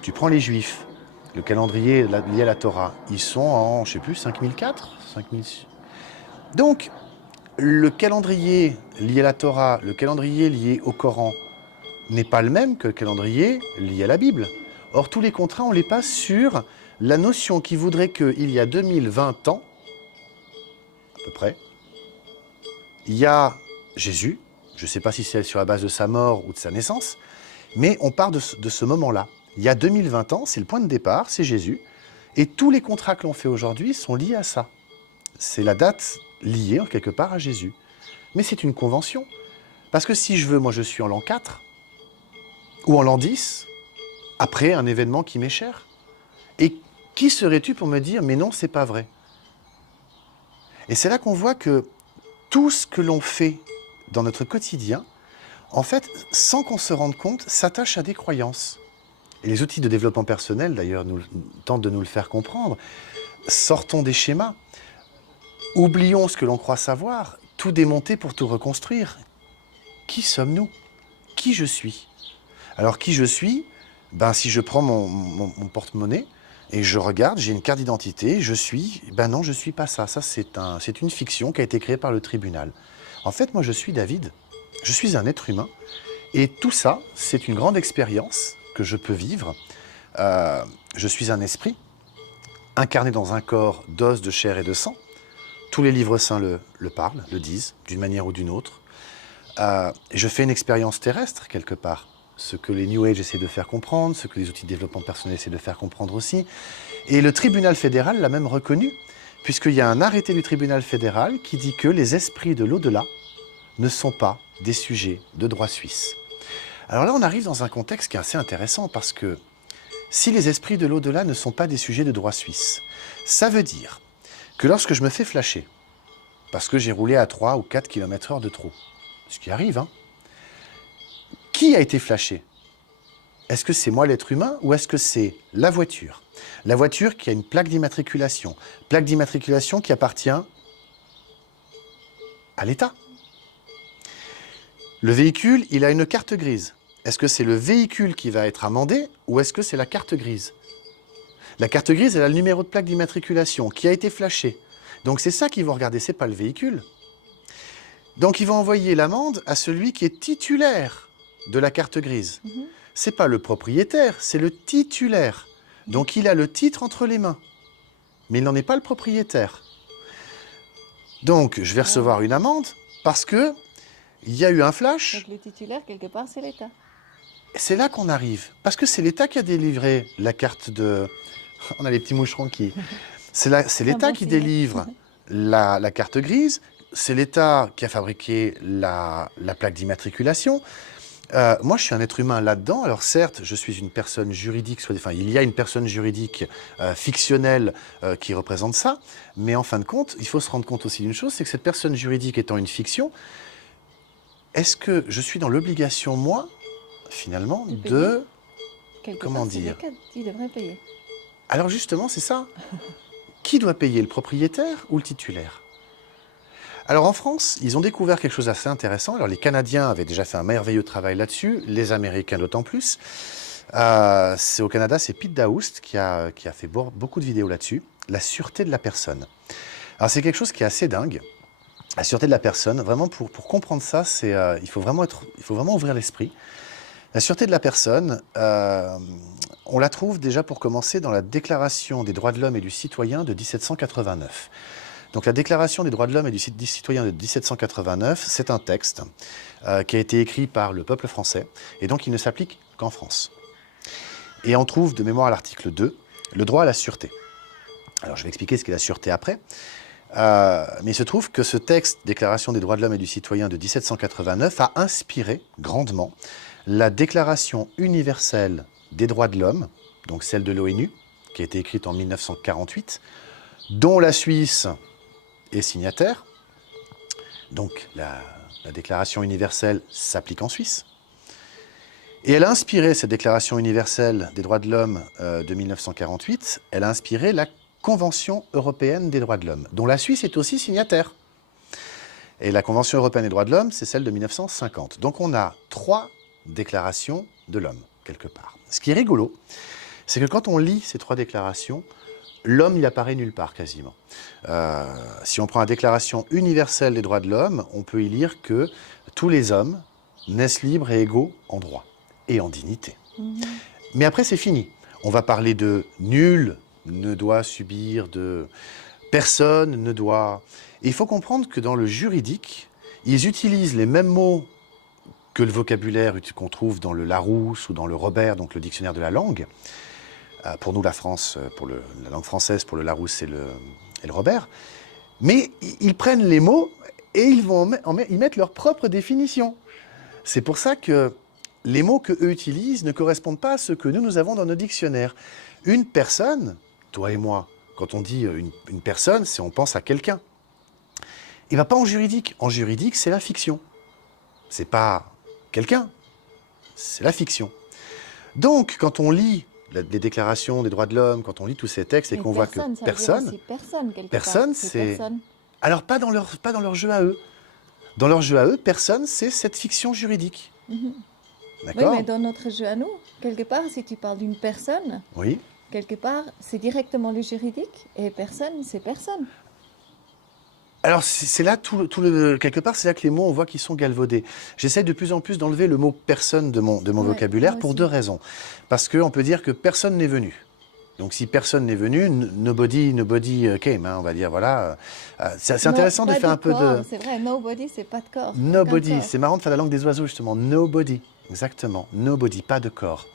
Tu prends les juifs, le calendrier lié à la Torah, ils sont en, je sais plus, 5004, 5006. Donc, le calendrier lié à la Torah, le calendrier lié au Coran, n'est pas le même que le calendrier lié à la Bible. Or, tous les contrats, on les passe sur la notion qui voudrait qu'il y a 2020 ans, à peu près, il y a Jésus, je ne sais pas si c'est sur la base de sa mort ou de sa naissance, mais on part de ce moment-là. Il y a 2020 ans, c'est le point de départ, c'est Jésus, et tous les contrats que l'on fait aujourd'hui sont liés à ça. C'est la date liée, quelque part, à Jésus. Mais c'est une convention. Parce que si je veux, moi je suis en l'an 4, ou en l'an 10, après un événement qui m'est cher. Et qui serais-tu pour me dire « mais non, c'est pas vrai ». Et c'est là qu'on voit que tout ce que l'on fait dans notre quotidien, en fait, sans qu'on se rende compte, s'attache à des croyances. Et les outils de développement personnel, d'ailleurs, tentent de nous le faire comprendre. Sortons des schémas. Oublions ce que l'on croit savoir, tout démonter pour tout reconstruire. Qui sommes-nous? Qui je suis? Alors, qui je suis? Ben, si je prends mon porte-monnaie et je regarde, j'ai une carte d'identité, je suis... Ben non, je ne suis pas ça. Ça, c'est une fiction qui a été créée par le tribunal. En fait, moi, je suis David. Je suis un être humain. Et tout ça, c'est une grande expérience que je peux vivre. Je suis un esprit, incarné dans un corps d'os, de chair et de sang. Tous les livres saints le parlent, le disent, d'une manière ou d'une autre. Je fais une expérience terrestre, quelque part. Ce que les New Age essaient de faire comprendre, ce que les outils de développement personnel essaient de faire comprendre aussi. Et le tribunal fédéral l'a même reconnu, puisqu'il y a un arrêté du tribunal fédéral qui dit que les esprits de l'au-delà ne sont pas des sujets de droit suisse. Alors là, on arrive dans un contexte qui est assez intéressant, parce que si les esprits de l'au-delà ne sont pas des sujets de droit suisse, ça veut dire que lorsque je me fais flasher, parce que j'ai roulé à 3 ou 4 km/h de trop, ce qui arrive, hein, qui a été flashé? Est-ce que c'est moi l'être humain ou est-ce que c'est la voiture? La voiture qui a une plaque d'immatriculation qui appartient à l'État. Le véhicule, il a une carte grise. Est-ce que c'est le véhicule qui va être amendé ou est-ce que c'est la carte grise? La carte grise, elle a le numéro de plaque d'immatriculation qui a été flashé. Donc c'est ça qu'ils vont regarder, c'est pas le véhicule. Donc ils vont envoyer l'amende à celui qui est titulaire de la carte grise. C'est pas le propriétaire, c'est le titulaire. Donc il a le titre entre les mains, mais il n'en est pas le propriétaire. Donc je vais recevoir une amende parce que il y a eu un flash. Donc le titulaire, quelque part, c'est l'État. C'est là qu'on arrive, parce que c'est l'État qui a délivré la carte de... On a les petits moucherons qui... C'est l'État qui délivre la carte grise, c'est l'État qui a fabriqué la plaque d'immatriculation. Moi, je suis un être humain là-dedans. Alors certes, je suis une personne juridique, enfin, il y a une personne juridique fictionnelle qui représente ça, mais en fin de compte, il faut se rendre compte aussi d'une chose, c'est que cette personne juridique étant une fiction, est-ce que je suis dans l'obligation, moi, finalement, de... Comment dire? Qui devrait payer? Alors justement, c'est ça. Qui doit payer, le propriétaire ou le titulaire? Alors en France, ils ont découvert quelque chose d'assez intéressant. Alors les Canadiens avaient déjà fait un merveilleux travail là-dessus, les Américains d'autant plus. Au Canada, c'est Pete Daoust qui a fait beaucoup de vidéos là-dessus. La sûreté de la personne. Alors c'est quelque chose qui est assez dingue. La sûreté de la personne, vraiment pour comprendre ça, il faut vraiment ouvrir l'esprit. La sûreté de la personne, on la trouve déjà pour commencer dans la Déclaration des droits de l'homme et du citoyen de 1789. Donc la Déclaration des droits de l'homme et du citoyen de 1789, c'est un texte qui a été écrit par le peuple français et donc il ne s'applique qu'en France. Et on trouve de mémoire à l'article 2 le droit à la sûreté. Alors je vais expliquer ce qu'est la sûreté après. Mais il se trouve que ce texte, Déclaration des droits de l'homme et du citoyen de 1789, a inspiré grandement la Déclaration universelle des droits de l'homme donc celle de l'ONU, qui a été écrite en 1948, dont la Suisse est signataire. Donc la Déclaration universelle s'applique en Suisse. Et elle a inspiré, cette Déclaration universelle des droits de l'homme de 1948, elle a inspiré la Convention européenne des droits de l'homme, dont la Suisse est aussi signataire. Et la Convention européenne des droits de l'homme, c'est celle de 1950. Donc on a 3 déclarations de l'homme, quelque part. Ce qui est rigolo, c'est que quand on lit ces 3 déclarations, l'homme, il apparaît nulle part, quasiment. Si on prend la Déclaration universelle des droits de l'homme, on peut y lire que tous les hommes naissent libres et égaux en droit et en dignité. Mais après, c'est fini. On va parler de nul ne doit subir de... Personne ne doit... Et il faut comprendre que dans le juridique, ils utilisent les mêmes mots que le vocabulaire qu'on trouve dans le Larousse ou dans le Robert, donc le dictionnaire de la langue. Pour nous, la France, pour la langue française, pour le Larousse et le Robert. Mais ils prennent les mots et ils mettent leur propre définition. C'est pour ça que les mots qu'eux utilisent ne correspondent pas à ceux que nous avons dans nos dictionnaires. Une personne, toi et moi, quand on dit une personne, on pense à quelqu'un. Et bien pas en juridique. En juridique, c'est la fiction. C'est pas quelqu'un, c'est la fiction. Donc, quand on lit les déclarations des droits de l'homme, quand on lit tous ces textes et qu'on voit que personne, c'est... Alors, pas dans leur jeu à eux. Dans leur jeu à eux, personne, c'est cette fiction juridique. D'accord ? Oui, mais dans notre jeu à nous, quelque part, si tu parles d'une personne, oui. Quelque part, c'est directement le juridique, et personne, c'est personne. Alors, c'est là, quelque part, c'est là que les mots, on voit qu'ils sont galvaudés. J'essaie de plus en plus d'enlever le mot « personne » de mon vocabulaire pour 2 raisons. Parce qu'on peut dire que personne n'est venu. Donc, si personne n'est venu, nobody came, hein, on va dire, voilà. C'est intéressant de faire un peu de... C'est vrai, nobody, c'est pas de corps. Nobody, c'est marrant de faire la langue des oiseaux, justement. Nobody, exactement. Nobody, pas de corps.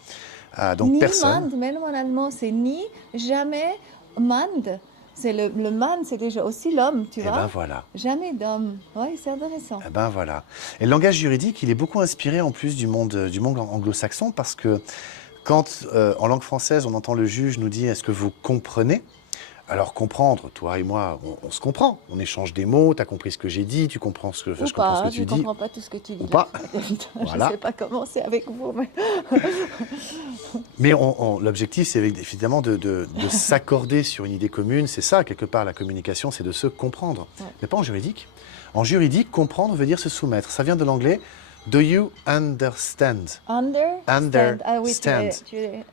Donc, ni personne. Mand, même en allemand, c'est ni, jamais, Mand. Le man, c'est déjà aussi l'homme, tu vois. Et ben voilà. Jamais d'homme. Oui, c'est intéressant. Et ben voilà. Et le langage juridique, il est beaucoup inspiré en plus du monde anglo-saxon parce que quand, en langue française, on entend le juge nous dire « Est-ce que vous comprenez ?» Alors comprendre, toi et moi, on se comprend. On échange des mots, tu as compris ce que j'ai dit, tu comprends ce que, je comprends ce que tu dis. Je ne comprends pas tout ce que tu dis. Ou pas. Voilà. Je ne sais pas comment c'est avec vous. Mais l'objectif, c'est évidemment de s'accorder sur une idée commune. C'est ça, quelque part, la communication, c'est de se comprendre. Ouais. Mais pas en juridique. En juridique, comprendre veut dire se soumettre. Ça vient de l'anglais « Do you understand » Understand. Ah oui,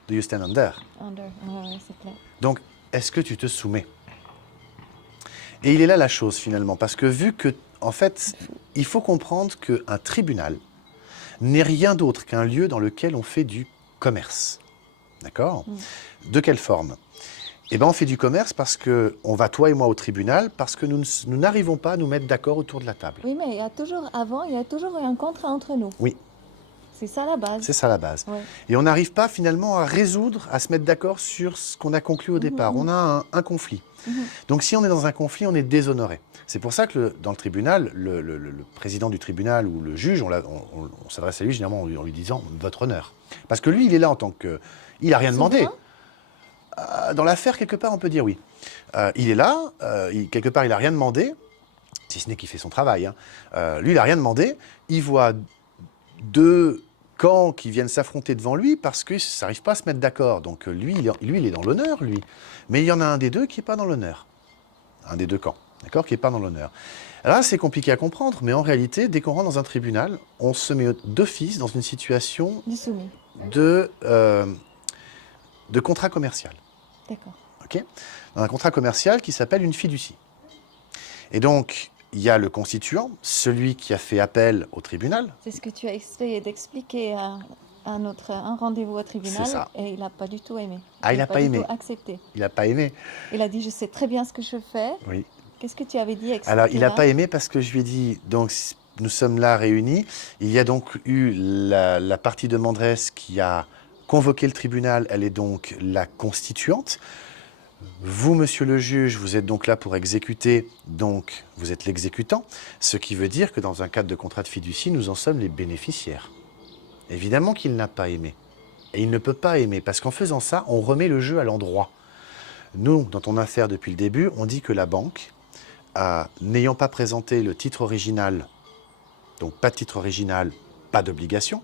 Do you stand under? Under, ouais, c'est clair. Donc, est-ce que tu te soumets? Et il est là la chose, finalement, parce que vu que, en fait, il faut comprendre qu'un tribunal n'est rien d'autre qu'un lieu dans lequel on fait du commerce. D'accord? De quelle forme? Eh bien, on fait du commerce parce qu'on va, toi et moi, au tribunal, parce que nous n'arrivons pas à nous mettre d'accord autour de la table. Oui, mais il y a toujours un contrat entre nous. Oui. C'est ça la base. C'est ça la base. Ouais. Et on n'arrive pas finalement à résoudre, à se mettre d'accord sur ce qu'on a conclu au départ. On a un conflit. Donc si on est dans un conflit, on est déshonoré. C'est pour ça que dans le tribunal, le président du tribunal ou le juge, on s'adresse à lui généralement en lui disant « Votre honneur ». Parce que lui, il est là en tant que... Il n'a rien demandé. Dans l'affaire, quelque part, on peut dire oui. Il est là, quelque part, il n'a rien demandé, si ce n'est qu'il fait son travail. Hein. Lui, il n'a rien demandé. Il voit 2 camps qui viennent s'affronter devant lui parce que ça n'arrive pas à se mettre d'accord. Donc lui, il est dans l'honneur, lui. Mais il y en a un des 2 qui n'est pas dans l'honneur. Un des 2 camps, d'accord, qui n'est pas dans l'honneur. Là, c'est compliqué à comprendre, mais en réalité, dès qu'on rentre dans un tribunal, on se met d'office dans une situation de contrat commercial. D'accord. Okay, dans un contrat commercial qui s'appelle une fiducie. Et donc, il y a le constituant, celui qui a fait appel au tribunal. C'est ce que tu as essayé d'expliquer à un rendez-vous au tribunal. C'est ça. Et il n'a pas du tout aimé. Ah, il n'a pas aimé. Accepté. Il n'a pas aimé. Il a dit, je sais très bien ce que je fais. Oui. Qu'est-ce que tu avais dit? Alors, il n'a pas aimé parce que je lui ai dit, donc, nous sommes là réunis. Il y a donc eu la partie demanderesse qui a convoqué le tribunal. Elle est donc la constituante. Vous, monsieur le juge, vous êtes donc là pour exécuter, donc vous êtes l'exécutant, ce qui veut dire que dans un cadre de contrat de fiducie, nous en sommes les bénéficiaires. Évidemment qu'il n'a pas aimé. Et il ne peut pas aimer, parce qu'en faisant ça, on remet le jeu à l'endroit. Nous, dans ton affaire depuis le début, on dit que la banque, n'ayant pas présenté le titre original, donc pas de titre original, pas d'obligation,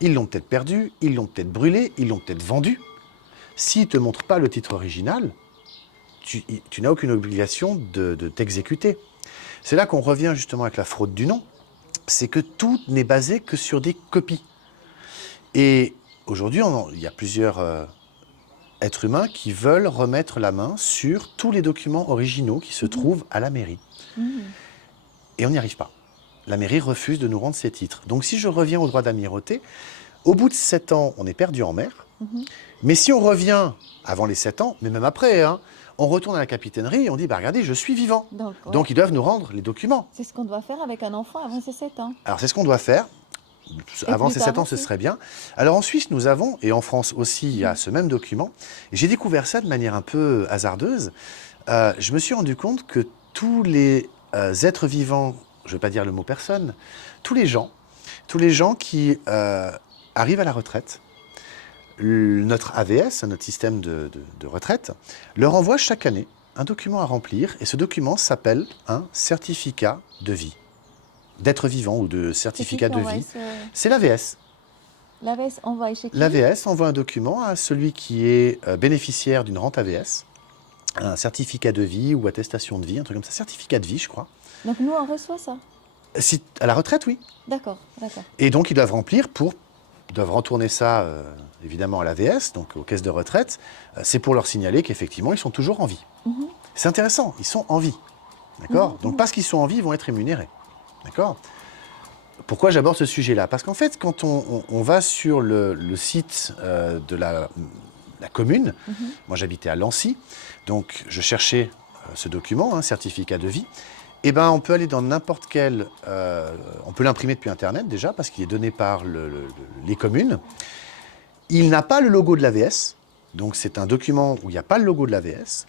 ils l'ont peut-être perdu, ils l'ont peut-être brûlé, ils l'ont peut-être vendu. S'ils ne te montrent pas le titre original, tu n'as aucune obligation de t'exécuter. C'est là qu'on revient justement avec la fraude du nom, c'est que tout n'est basé que sur des copies. Et aujourd'hui, il y a plusieurs êtres humains qui veulent remettre la main sur tous les documents originaux qui se trouvent à la mairie. Et on n'y arrive pas. La mairie refuse de nous rendre ces titres. Donc si je reviens au droit d'amirauté, au bout de 7 ans, on est perdu en mer. Mais si on revient avant les 7 ans, mais même après, hein, on retourne à la capitainerie et on dit, bah, regardez, je suis vivant. Donc ils doivent nous rendre les documents. C'est ce qu'on doit faire avec un enfant avant ses 7 ans. Alors c'est ce qu'on doit faire. Avant ces 7 ans, ce serait bien. Alors en Suisse, nous avons, et en France aussi, il y a ce même document. J'ai découvert ça de manière un peu hasardeuse. Je me suis rendu compte que tous les êtres vivants, je ne veux pas dire le mot personne, tous les gens qui arrivent à la retraite, notre AVS, notre système de retraite, leur envoie chaque année un document à remplir, et ce document s'appelle un certificat de vie. D'être vivant ou de certificat de vie, c'est l'AVS. L'AVS envoie chez qui? L'AVS envoie un document à celui qui est bénéficiaire d'une rente AVS, un certificat de vie ou attestation de vie, un truc comme ça, certificat de vie, je crois. Donc nous, on reçoit ça? À la retraite, oui. D'accord, d'accord. Et donc, ils doivent retourner ça, évidemment, à l'AVS, donc aux caisses de retraite. C'est pour leur signaler qu'effectivement, ils sont toujours en vie. C'est intéressant, ils sont en vie. D'accord? Donc, parce qu'ils sont en vie, ils vont être rémunérés. D'accord? Pourquoi j'aborde ce sujet-là? Parce qu'en fait, quand on va sur le site de la commune, moi j'habitais à Lancy, donc je cherchais ce document, un certificat de vie, et ben on peut aller dans n'importe quel... on peut l'imprimer depuis Internet déjà, parce qu'il est donné par les communes. Il n'a pas le logo de l'AVS, donc c'est un document où il n'y a pas le logo de l'AVS.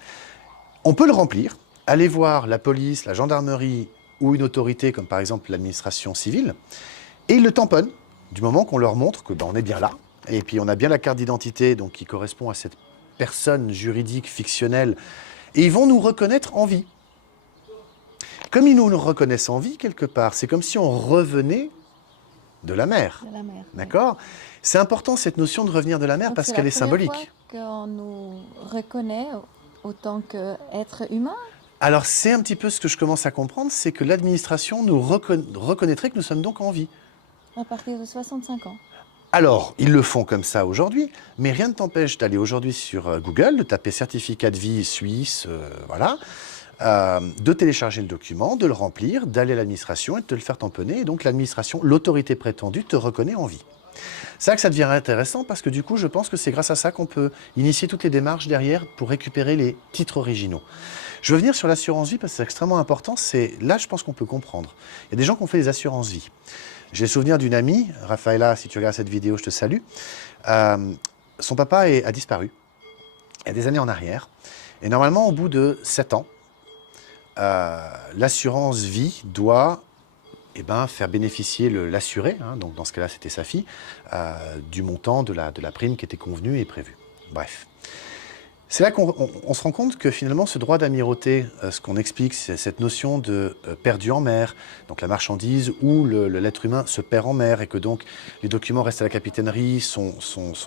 On peut le remplir, aller voir la police, la gendarmerie, ou une autorité comme par exemple l'administration civile, et ils le tamponnent du moment qu'on leur montre que on est bien là, et puis on a bien la carte d'identité donc qui correspond à cette personne juridique fictionnelle, et ils vont nous reconnaître en vie. Comme ils nous reconnaissent en vie quelque part, c'est comme si on revenait de la mer. De la mer. D'accord? Oui. C'est important cette notion de revenir de la mer donc parce qu'elle est symbolique. C'est la première fois qu'on nous reconnaît autant qu'être humain? Alors, c'est un petit peu ce que je commence à comprendre, c'est que l'administration nous reconnaîtrait que nous sommes donc en vie. À partir de 65 ans. Alors, ils le font comme ça aujourd'hui, mais rien ne t'empêche d'aller aujourd'hui sur Google, de taper certificat de vie suisse, voilà, de télécharger le document, de le remplir, d'aller à l'administration et de te le faire tamponner. Et donc, l'administration, l'autorité prétendue, te reconnaît en vie. C'est là que ça devient intéressant parce que du coup, je pense que c'est grâce à ça qu'on peut initier toutes les démarches derrière pour récupérer les titres originaux. Je veux venir sur l'assurance vie parce que c'est extrêmement important. Là, je pense qu'on peut comprendre. Il y a des gens qui ont fait des assurances vie. J'ai le souvenir d'une amie, Raphaëla, si tu regardes cette vidéo, je te salue. Son papa a disparu il y a des années en arrière. Et normalement, au bout de 7 ans, l'assurance vie doit faire bénéficier l'assuré, hein, donc dans ce cas-là, c'était sa fille, du montant de la prime qui était convenue et prévue. Bref. C'est là qu'on se rend compte que finalement, ce droit d'amirauté, ce qu'on explique, c'est cette notion de perdu en mer, donc la marchandise où l'être humain se perd en mer et que donc les documents restent à la capitainerie, sont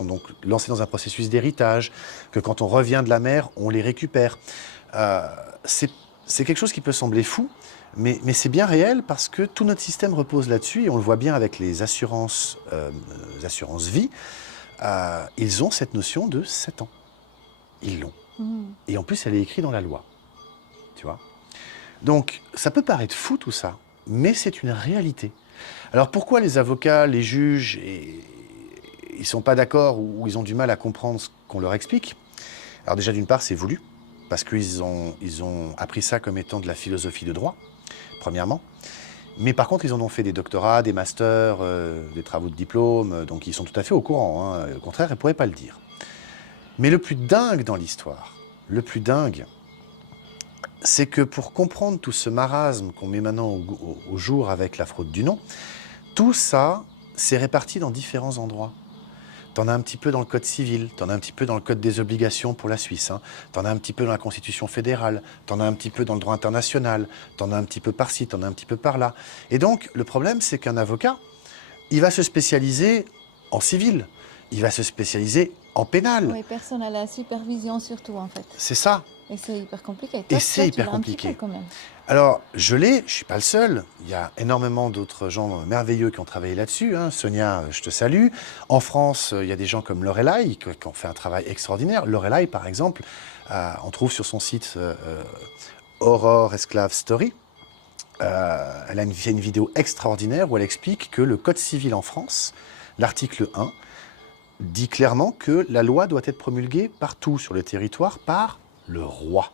donc lancés dans un processus d'héritage, que quand on revient de la mer, on les récupère. C'est quelque chose qui peut sembler fou, mais c'est bien réel parce que tout notre système repose là-dessus et on le voit bien avec les assurances vie. Ils ont cette notion de 7 ans. Ils l'ont. Et en plus, elle est écrite dans la loi. Tu vois? Donc, ça peut paraître fou tout ça, mais c'est une réalité. Alors pourquoi les avocats, les juges, ils ne sont pas d'accord ou ils ont du mal à comprendre ce qu'on leur explique? Alors déjà, d'une part, c'est voulu, parce qu'ils ont appris ça comme étant de la philosophie de droit, premièrement. Mais par contre, ils en ont fait des doctorats, des masters, des travaux de diplôme, donc ils sont tout à fait au courant. Hein. Au contraire, ils ne pourraient pas le dire. Mais le plus dingue dans l'histoire, c'est que pour comprendre tout ce marasme qu'on met maintenant au jour avec la fraude du nom, tout ça s'est réparti dans différents endroits. T'en as un petit peu dans le Code civil, t'en as un petit peu dans le Code des obligations pour la Suisse, hein. T'en as un petit peu dans la Constitution fédérale, t'en as un petit peu dans le droit international, t'en as un petit peu par-ci, t'en as un petit peu par-là. Et donc, le problème, c'est qu'un avocat, il va se spécialiser en civil, il va se spécialiser en pénal. Oui, personne n'a la supervision surtout en fait. C'est ça. Et c'est hyper compliqué. Et c'est hyper compliqué. Quand même. Alors, je ne suis pas le seul. Il y a énormément d'autres gens merveilleux qui ont travaillé là-dessus, hein. Sonia, je te salue. En France, il y a des gens comme Lorelai qui ont fait un travail extraordinaire. Lorelai, par exemple, on trouve sur son site Aurore Esclave Story. Elle a fait une vidéo extraordinaire où elle explique que le Code civil en France, l'article 1, dit clairement que la loi doit être promulguée partout sur le territoire par le roi.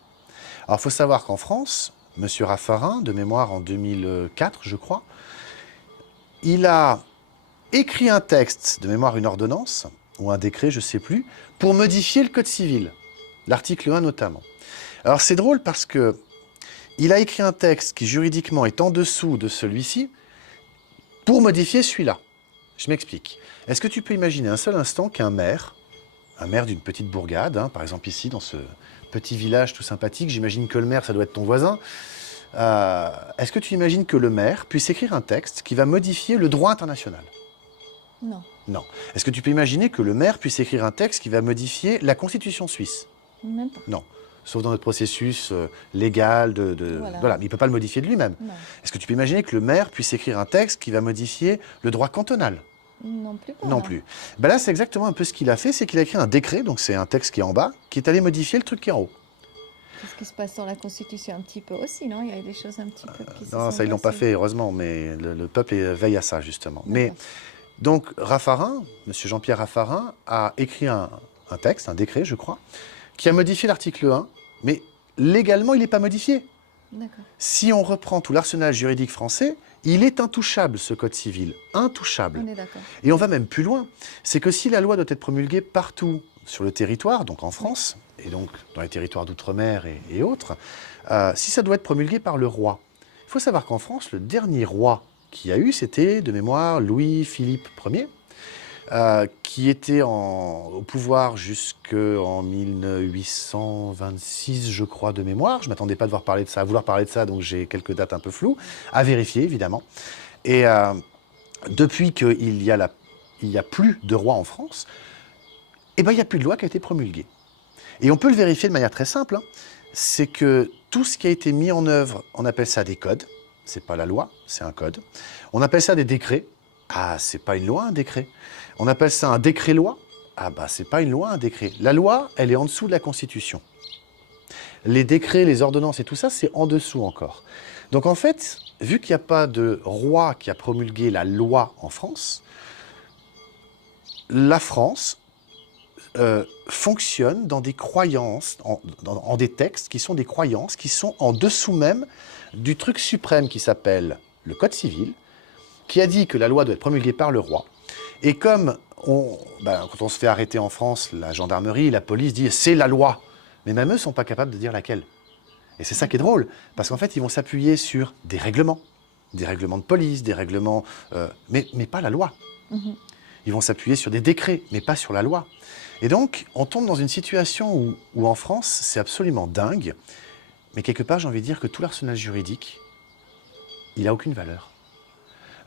Alors, il faut savoir qu'en France, M. Raffarin, de mémoire en 2004, je crois, il a écrit un texte, de mémoire une ordonnance, ou un décret, je ne sais plus, pour modifier le Code civil, l'article 1 notamment. Alors, c'est drôle parce que il a écrit un texte qui, juridiquement, est en dessous de celui-ci, pour modifier celui-là. Je m'explique. Est-ce que tu peux imaginer un seul instant qu'un maire d'une petite bourgade, hein, par exemple ici, dans ce petit village tout sympathique, j'imagine que le maire, ça doit être ton voisin, est-ce que tu imagines que le maire puisse écrire un texte qui va modifier le droit international? Non. Non. Est-ce que tu peux imaginer que le maire puisse écrire un texte qui va modifier la Constitution suisse? Même pas. Non. Sauf dans notre processus légal, voilà. Mais il ne peut pas le modifier de lui-même. Est-ce que tu peux imaginer que le maire puisse écrire un texte qui va modifier le droit cantonal? Non plus. Pas, non plus. Ben là, c'est exactement un peu ce qu'il a fait, c'est qu'il a écrit un décret, donc c'est un texte qui est en bas, qui est allé modifier le truc qui est en haut. C'est ce qui se passe dans la Constitution un petit peu aussi, non? Il y a des choses un petit peu qui se non, sont ça, ils l'ont pas fait, heureusement, mais le peuple veille à ça, justement. Mais donc, Raffarin, M. Jean-Pierre Raffarin, a écrit un texte, un décret, je crois, qui a modifié l'article 1, mais légalement, il n'est pas modifié. Si on reprend tout l'arsenal juridique français, il est intouchable, ce Code civil. Intouchable. On est d'accord. Et on va même plus loin. C'est que si la loi doit être promulguée partout sur le territoire, donc en France, et donc dans les territoires d'outre-mer et autres, si ça doit être promulgué par le roi, il faut savoir qu'en France, le dernier roi qu'il y a eu, c'était, de mémoire, Louis-Philippe Ier, qui était au pouvoir jusqu'en 1826, je crois, de mémoire. Je ne m'attendais pas à vouloir parler de ça, donc j'ai quelques dates un peu floues, à vérifier, évidemment. Et depuis qu'il n'y a plus de roi en France, eh ben, il n'y a plus de loi qui a été promulguée. Et on peut le vérifier de manière très simple, hein. C'est que tout ce qui a été mis en œuvre, on appelle ça des codes. Ce n'est pas la loi, c'est un code. On appelle ça des décrets. Ah, c'est pas une loi, un décret. On appelle ça un décret-loi. Ah bah, c'est pas une loi, un décret. La loi, elle est en dessous de la Constitution. Les décrets, les ordonnances et tout ça, c'est en dessous encore. Donc en fait, vu qu'il n'y a pas de roi qui a promulgué la loi en France, la France fonctionne dans des croyances, dans des textes qui sont des croyances, qui sont en dessous même du truc suprême qui s'appelle le Code civil, qui a dit que la loi doit être promulguée par le roi. Et comme quand on se fait arrêter en France, la gendarmerie, la police dit « c'est la loi ». Mais même eux ne sont pas capables de dire laquelle. Et c'est ça qui est drôle, parce qu'en fait, ils vont s'appuyer sur des règlements de police, des règlements, mais pas la loi. Ils vont s'appuyer sur des décrets, mais pas sur la loi. Et donc, on tombe dans une situation où en France, c'est absolument dingue, mais quelque part, j'ai envie de dire que tout l'arsenal juridique, il n'a aucune valeur.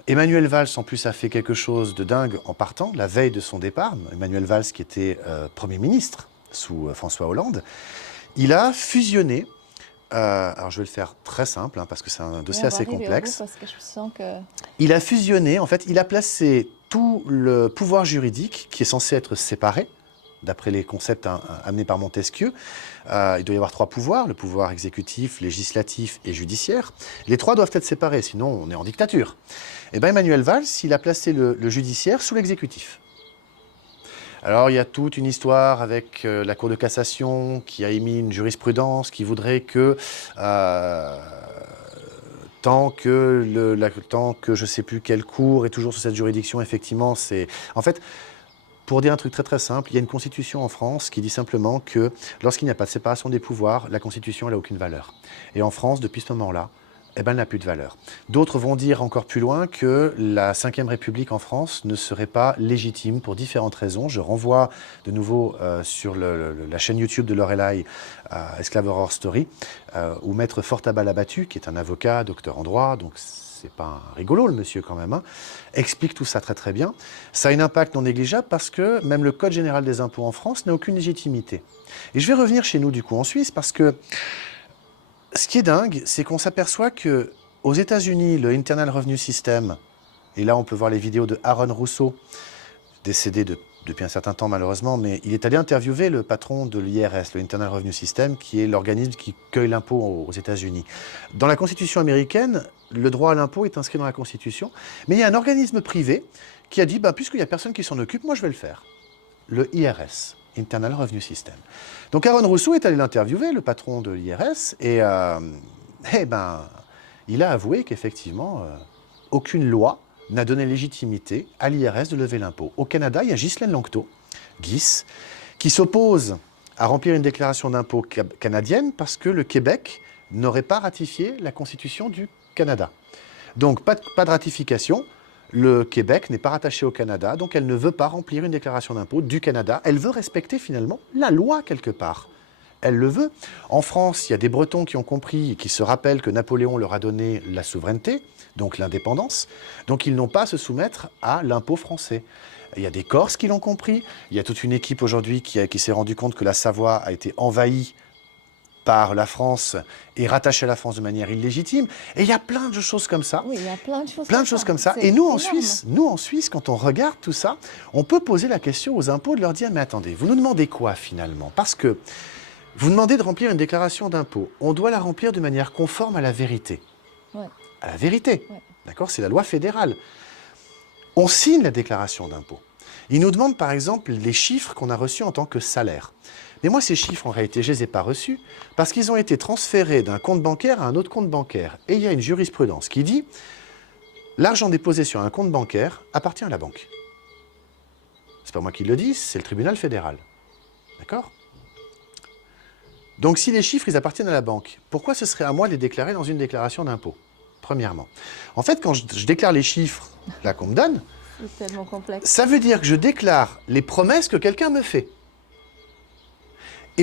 Emmanuel Valls, en plus, a fait quelque chose de dingue en partant, la veille de son départ. Emmanuel Valls, qui était Premier ministre sous François Hollande, il a fusionné, alors je vais le faire très simple, hein, parce que c'est un dossier assez complexe. Parce que je sens que... Il a fusionné, en fait, il a placé tout le pouvoir juridique, qui est censé être séparé, d'après les concepts amenés par Montesquieu. Il doit y avoir 3 pouvoirs, le pouvoir exécutif, législatif et judiciaire. Les 3 doivent être séparés, sinon on est en dictature. Et bien Emmanuel Valls, il a placé le judiciaire sous l'exécutif. Alors il y a toute une histoire avec la Cour de cassation qui a émis une jurisprudence qui voudrait que tant que je ne sais plus quelle cour est toujours sous cette juridiction, effectivement, c'est... En fait, pour dire un truc très très simple, il y a une constitution en France qui dit simplement que lorsqu'il n'y a pas de séparation des pouvoirs, la constitution n'a aucune valeur. Et en France, depuis ce moment-là, eh ben, elle n'a plus de valeur. D'autres vont dire encore plus loin que la Ve République en France ne serait pas légitime pour différentes raisons. Je renvoie de nouveau sur la chaîne YouTube de Lorelai, Esclave Horror Story, où Maître Fortabal Abattu, qui est un avocat, docteur en droit, donc c'est pas un rigolo le monsieur quand même, hein, explique tout ça très très bien. Ça a un impact non négligeable parce que même le Code général des impôts en France n'a aucune légitimité. Et je vais revenir chez nous du coup en Suisse parce que ce qui est dingue, c'est qu'on s'aperçoit que aux États-Unis, le Internal Revenue System, et là on peut voir les vidéos de Aaron Russo, décédé depuis un certain temps malheureusement, mais il est allé interviewer le patron de l'IRS, le Internal Revenue System, qui est l'organisme qui cueille l'impôt aux États-Unis. Dans la Constitution américaine, le droit à l'impôt est inscrit dans la Constitution, mais il y a un organisme privé qui a dit, puisqu'il n'y a personne qui s'en occupe, moi je vais le faire. Le IRS, Internal Revenue System. Donc Aaron Russo est allé l'interviewer, le patron de l'IRS, et il a avoué qu'effectivement, aucune loi n'a donné légitimité à l'IRS de lever l'impôt. Au Canada, il y a Ghislaine Langto, GIS, qui s'oppose à remplir une déclaration d'impôt canadienne parce que le Québec n'aurait pas ratifié la Constitution du Canada. Donc, pas de ratification. Le Québec n'est pas rattaché au Canada, donc elle ne veut pas remplir une déclaration d'impôt du Canada. Elle veut respecter finalement la loi quelque part. Elle le veut. En France, il y a des Bretons qui ont compris et qui se rappellent que Napoléon leur a donné la souveraineté, donc l'indépendance. Donc ils n'ont pas à se soumettre à l'impôt français. Il y a des Corses qui l'ont compris. Il y a toute une équipe aujourd'hui qui s'est rendu compte que la Savoie a été envahie par la France et rattachée à la France de manière illégitime. Et il y a plein de choses comme ça. Oui, il y a plein de choses comme ça. Et nous en Suisse, quand on regarde tout ça, on peut poser la question aux impôts de leur dire, mais attendez, vous nous demandez quoi finalement? Parce que vous demandez de remplir une déclaration d'impôt. On doit la remplir de manière conforme à la vérité. Ouais. À la vérité. Ouais. D'accord? C'est la loi fédérale. On signe la déclaration d'impôt. Ils nous demandent par exemple les chiffres qu'on a reçus en tant que salaire. Mais moi, ces chiffres, en réalité, je ne les ai pas reçus parce qu'ils ont été transférés d'un compte bancaire à un autre compte bancaire. Et il y a une jurisprudence qui dit l'argent déposé sur un compte bancaire appartient à la banque. C'est pas moi qui le dis, c'est le tribunal fédéral. D'accord? Donc, si les chiffres, ils appartiennent à la banque, pourquoi ce serait à moi de les déclarer dans une déclaration d'impôt? Premièrement. En fait, quand je déclare les chiffres là qu'on me donne, c'est tellement complexe. Ça veut dire que je déclare les promesses que quelqu'un me fait.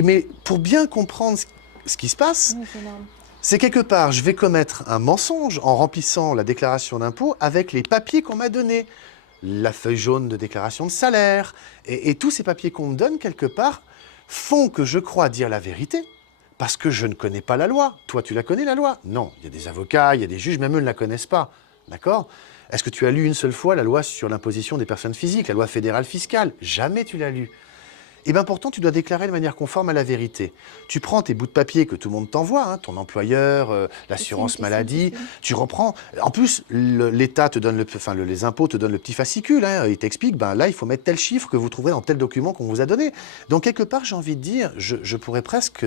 Mais pour bien comprendre ce qui se passe, Oui, c'est quelque part, je vais commettre un mensonge en remplissant la déclaration d'impôt avec les papiers qu'on m'a donnés. La feuille jaune de déclaration de salaire. Et tous ces papiers qu'on me donne, quelque part, font que je crois dire la vérité. Parce que je ne connais pas la loi. Toi, tu la connais, la loi? Non. Il y a des avocats, il y a des juges, même eux ne la connaissent pas. D'accord? Est-ce que tu as lu une seule fois la loi sur l'imposition des personnes physiques, la loi fédérale fiscale? Jamais tu l'as lu. Et bien pourtant, tu dois déclarer de manière conforme à la vérité. Tu prends tes bouts de papier que tout le monde t'envoie, hein, ton employeur, l'assurance maladie, tu reprends. En plus, l'État te donne, les impôts te donnent le petit fascicule. Hein, ils t'expliquent, là, il faut mettre tel chiffre que vous trouverez dans tel document qu'on vous a donné. Donc quelque part, j'ai envie de dire, je pourrais presque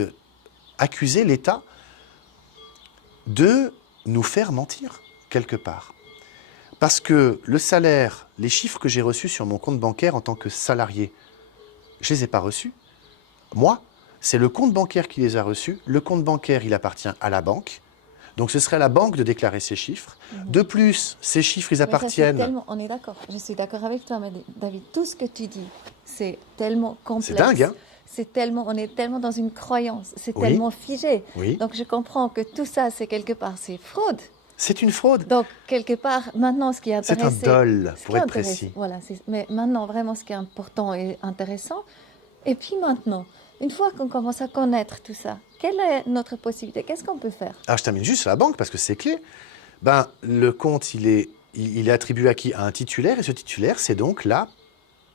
accuser l'État de nous faire mentir, quelque part. Parce que le salaire, les chiffres que j'ai reçus sur mon compte bancaire en tant que salarié, je ne les ai pas reçus. Moi, c'est le compte bancaire qui les a reçus. Le compte bancaire, il appartient à la banque. Donc, ce serait à la banque de déclarer ces chiffres. De plus, ces chiffres, ils appartiennent... On est d'accord. Je suis d'accord avec toi, mais David, tout ce que tu dis, c'est tellement complexe. C'est dingue, hein? On est tellement dans une croyance. C'est tellement figé. Oui. Donc, je comprends que tout ça, c'est quelque part, c'est fraude. C'est une fraude. Donc, quelque part, maintenant, ce qui est intéressant... C'est un dol, pour être précis. Voilà, mais maintenant, vraiment, ce qui est important et intéressant. Et puis maintenant, une fois qu'on commence à connaître tout ça, quelle est notre possibilité? Qu'est-ce qu'on peut faire? Alors, je termine juste sur la banque, parce que c'est clé. Le compte, il est attribué à qui? À un titulaire, et ce titulaire, c'est donc la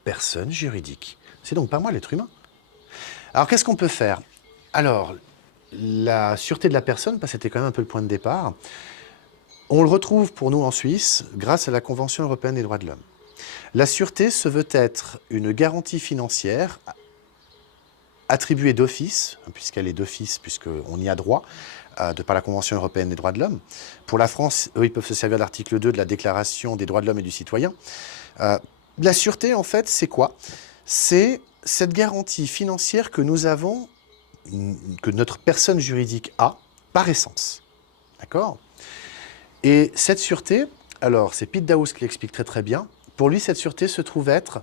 personne juridique. C'est donc pas moi, l'être humain. Alors, qu'est-ce qu'on peut faire? Alors, la sûreté de la personne, parce que c'était quand même un peu le point de départ, on le retrouve pour nous en Suisse grâce à la Convention européenne des droits de l'homme. La sûreté se veut être une garantie financière attribuée d'office, puisqu'elle est d'office, puisqu'on y a droit, de par la Convention européenne des droits de l'homme. Pour la France, eux, ils peuvent se servir de l'article 2 de la Déclaration des droits de l'homme et du citoyen. La sûreté, en fait, c'est quoi? C'est cette garantie financière que nous avons, que notre personne juridique a, par essence. D'accord? Et cette sûreté, alors c'est Pete Daoust qui l'explique très très bien, pour lui cette sûreté se trouve être,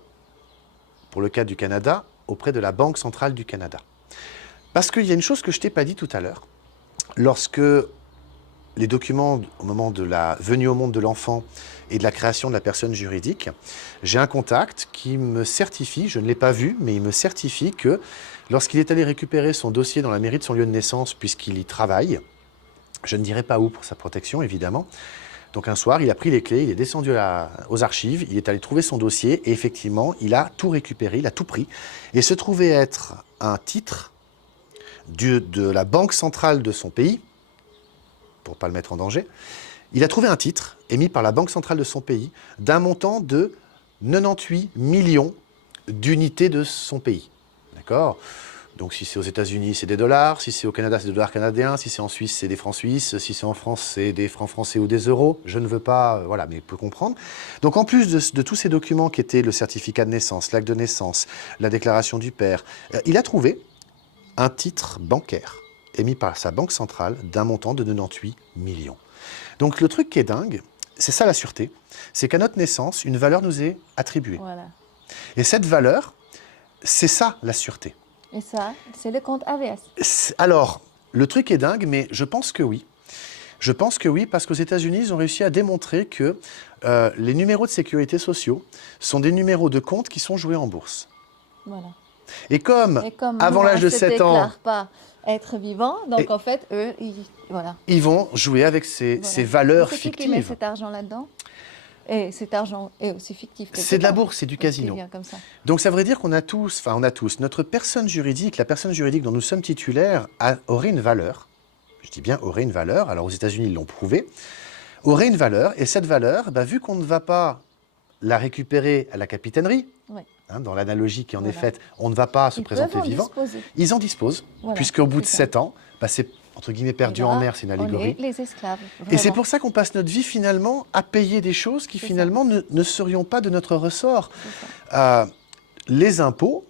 pour le cas du Canada, auprès de la Banque centrale du Canada. Parce qu'il y a une chose que je ne t'ai pas dit tout à l'heure. Lorsque les documents, au moment de la venue au monde de l'enfant et de la création de la personne juridique, j'ai un contact qui me certifie, je ne l'ai pas vu, mais il me certifie que lorsqu'il est allé récupérer son dossier dans la mairie de son lieu de naissance, puisqu'il y travaille, je ne dirai pas où pour sa protection, évidemment. Donc un soir, il a pris les clés, il est descendu aux archives, il est allé trouver son dossier et effectivement, il a tout récupéré, il a tout pris. Et se trouvait être un titre de la banque centrale de son pays, pour ne pas le mettre en danger, il a trouvé un titre émis par la banque centrale de son pays d'un montant de 98 millions d'unités de son pays. D'accord? Donc si c'est aux États-Unis, c'est des dollars, si c'est au Canada, c'est des dollars canadiens, si c'est en Suisse, c'est des francs suisses, si c'est en France, c'est des francs français ou des euros. Je ne veux pas, voilà, mais il peut comprendre. Donc en plus de tous ces documents qui étaient le certificat de naissance, l'acte de naissance, la déclaration du père, il a trouvé un titre bancaire émis par sa banque centrale d'un montant de 98 millions. Donc le truc qui est dingue, c'est ça la sûreté, c'est qu'à notre naissance, une valeur nous est attribuée. Voilà. Et cette valeur, c'est ça la sûreté. Et ça, c'est le compte AVS. Alors, le truc est dingue, mais je pense que oui. Je pense que oui, parce qu'aux États-Unis, ils ont réussi à démontrer que les numéros de sécurité sociaux sont des numéros de compte qui sont joués en bourse. Voilà. Et comme avant nous, l'âge de on 7 ans, ne déclare pas être vivant, donc en fait, eux, voilà. Ils vont jouer avec ces Voilà. valeurs C'est qui met fictives. cet argent là-dedans? Et cet argent est aussi fictif. C'est de la bourse, c'est du casino. Comme ça. Donc ça veut dire qu'on a tous, notre personne juridique, la personne juridique dont nous sommes titulaires aurait une valeur. Je dis bien aurait une valeur, alors aux États-Unis ils l'ont prouvé, aurait une valeur, et cette valeur, vu qu'on ne va pas la récupérer à la capitainerie, Ouais. Dans l'analogie qui en est Voilà. faite, on ne va pas se Ils présenter peuvent en vivant, disposer. ils en disposent, Voilà, puisqu'au bout de c'est ça. 7 ans, c'est entre guillemets perdu Et là, en mer, c'est une allégorie. On est les esclaves. Et c'est vraiment. pour ça qu'on passe notre vie finalement à payer des choses qui C'est finalement ne seriont pas de notre ressort. C'est ça. Les impôts,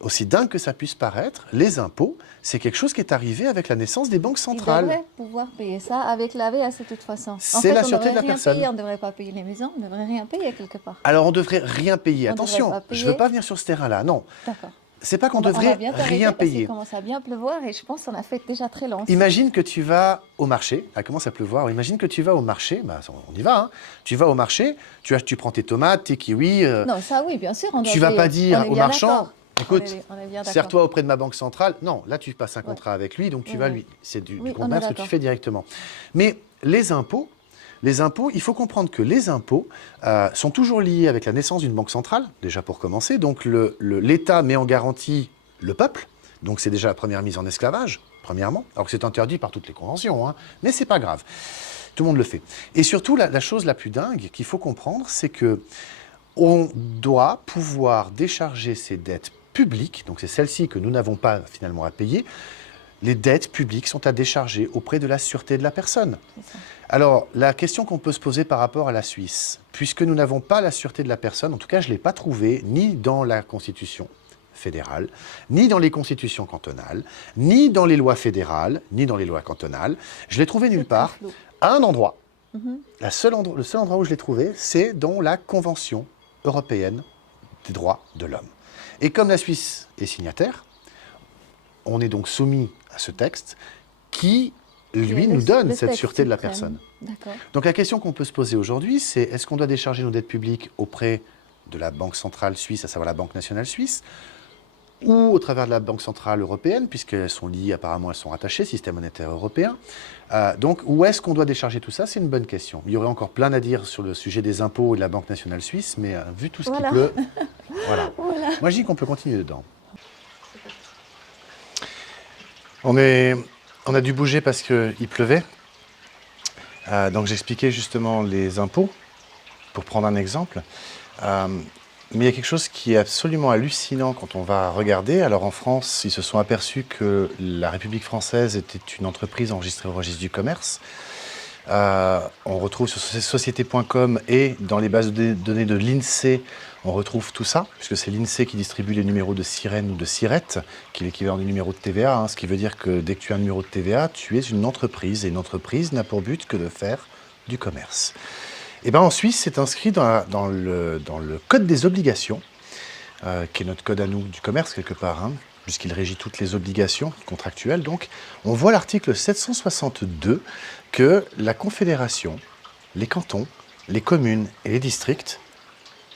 aussi dingue que ça puisse paraître, les impôts, c'est quelque chose qui est arrivé avec la naissance des banques Ils centrales. devraient pouvoir payer ça avec l'AVS de toute façon. C'est la sûreté de la On personne. ne devrait pas payer les maisons, on ne devrait rien payer quelque part. Alors on devrait rien payer. On Attention, devrait pas payer. je ne veux pas venir sur ce terrain-là. Non, D'accord. c'est pas qu'on On va devrait bientôt arrêter rien parce qu'il payer. commence à bien pleuvoir et je pense qu'on a fait déjà très long. Imagine que tu vas au marché, il commence à pleuvoir, imagine que tu vas au marché, on y va, hein. Tu vas au marché, tu prends tes tomates, tes kiwis, Non, ça oui, bien sûr. On doit tu vas payer. pas On dire est au bien marchand, d'accord. écoute, On est bien d'accord. sers-toi auprès de ma banque centrale. Non, là tu passes un contrat avec lui, donc tu vas Ouais. lui. C'est du Oui, on est commerce que tu d'accord. fais directement. Mais les impôts, il faut comprendre que les impôts sont toujours liés avec la naissance d'une banque centrale, déjà pour commencer. Donc l'État met en garantie le peuple, donc c'est déjà la première mise en esclavage, premièrement, alors que c'est interdit par toutes les conventions, hein, mais c'est pas grave. Tout le monde le fait. Et surtout, la chose la plus dingue qu'il faut comprendre, c'est que on doit pouvoir décharger ces dettes publiques, donc c'est celles-ci que nous n'avons pas finalement à payer. Les dettes publiques sont à décharger auprès de la sûreté de la personne. C'est ça. Alors, la question qu'on peut se poser par rapport à la Suisse, puisque nous n'avons pas la sûreté de la personne, en tout cas je ne l'ai pas trouvée ni dans la Constitution fédérale, ni dans les constitutions cantonales, ni dans les lois fédérales, ni dans les lois cantonales, je l'ai trouvée nulle C'est très part, flou. à un endroit. Mhm. Le seul endroit où je l'ai trouvé, c'est dans la Convention européenne des droits de l'homme. Et comme la Suisse est signataire, on est donc soumis à ce texte qui, lui, nous donne Le cette texte sûreté de la suprême. personne. D'accord. Donc la question qu'on peut se poser aujourd'hui, c'est est-ce qu'on doit décharger nos dettes publiques auprès de la Banque centrale suisse, à savoir la Banque nationale suisse, ou au travers de la Banque centrale européenne, puisqu'elles sont liées, apparemment, elles sont rattachées, système monétaire européen. Donc, où est-ce qu'on doit décharger tout ça? C'est une bonne question. Il y aurait encore plein à dire sur le sujet des impôts et de la Banque nationale suisse, mais vu tout ce Voilà. qui pleut, voilà. Moi, je dis qu'on peut continuer dedans. On a dû bouger parce qu'il pleuvait. Donc, j'expliquais justement les impôts, pour prendre un exemple. Mais il y a quelque chose qui est absolument hallucinant quand on va regarder. Alors en France, ils se sont aperçus que la République française était une entreprise enregistrée au registre du commerce. On retrouve sur société.com et dans les bases de données de l'INSEE, on retrouve tout ça, puisque c'est l'INSEE qui distribue les numéros de sirène ou de sirette, qui est l'équivalent du numéro de TVA, ce qui veut dire que dès que tu as un numéro de TVA, tu es une entreprise, et une entreprise n'a pour but que de faire du commerce. Et bien en Suisse, c'est inscrit dans le code des obligations, qui est notre code à nous du commerce quelque part, puisqu'il régit toutes les obligations contractuelles. Donc, on voit l'article 762 que la Confédération, les cantons, les communes et les districts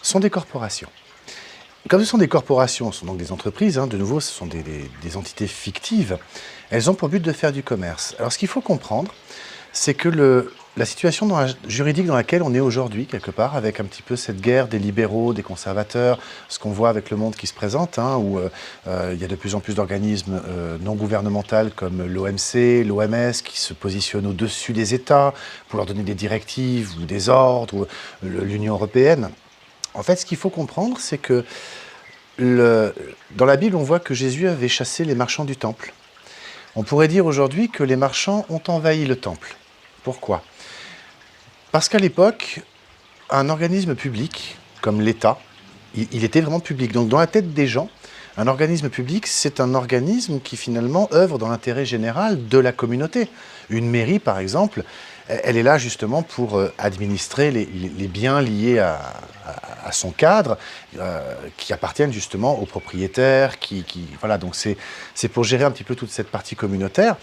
sont des corporations. Comme ce sont des corporations, ce sont donc des entreprises, de nouveau, ce sont des entités fictives, elles ont pour but de faire du commerce. Alors, ce qu'il faut comprendre, c'est que la situation juridique dans laquelle on est aujourd'hui, quelque part, avec un petit peu cette guerre des libéraux, des conservateurs, ce qu'on voit avec le monde qui se présente, où il y a de plus en plus d'organismes non gouvernementaux comme l'OMC, l'OMS, qui se positionnent au-dessus des États pour leur donner des directives ou des ordres, ou l'Union européenne. En fait, ce qu'il faut comprendre, c'est que dans la Bible, on voit que Jésus avait chassé les marchands du temple. On pourrait dire aujourd'hui que les marchands ont envahi le temple. Pourquoi ? Parce qu'à l'époque, un organisme public, comme l'État, il était vraiment public. Donc dans la tête des gens, un organisme public, c'est un organisme qui finalement œuvre dans l'intérêt général de la communauté. Une mairie, par exemple, elle est là justement pour administrer les biens liés à son cadre, qui appartiennent justement aux propriétaires. Voilà, donc c'est pour gérer un petit peu toute cette partie communautaire.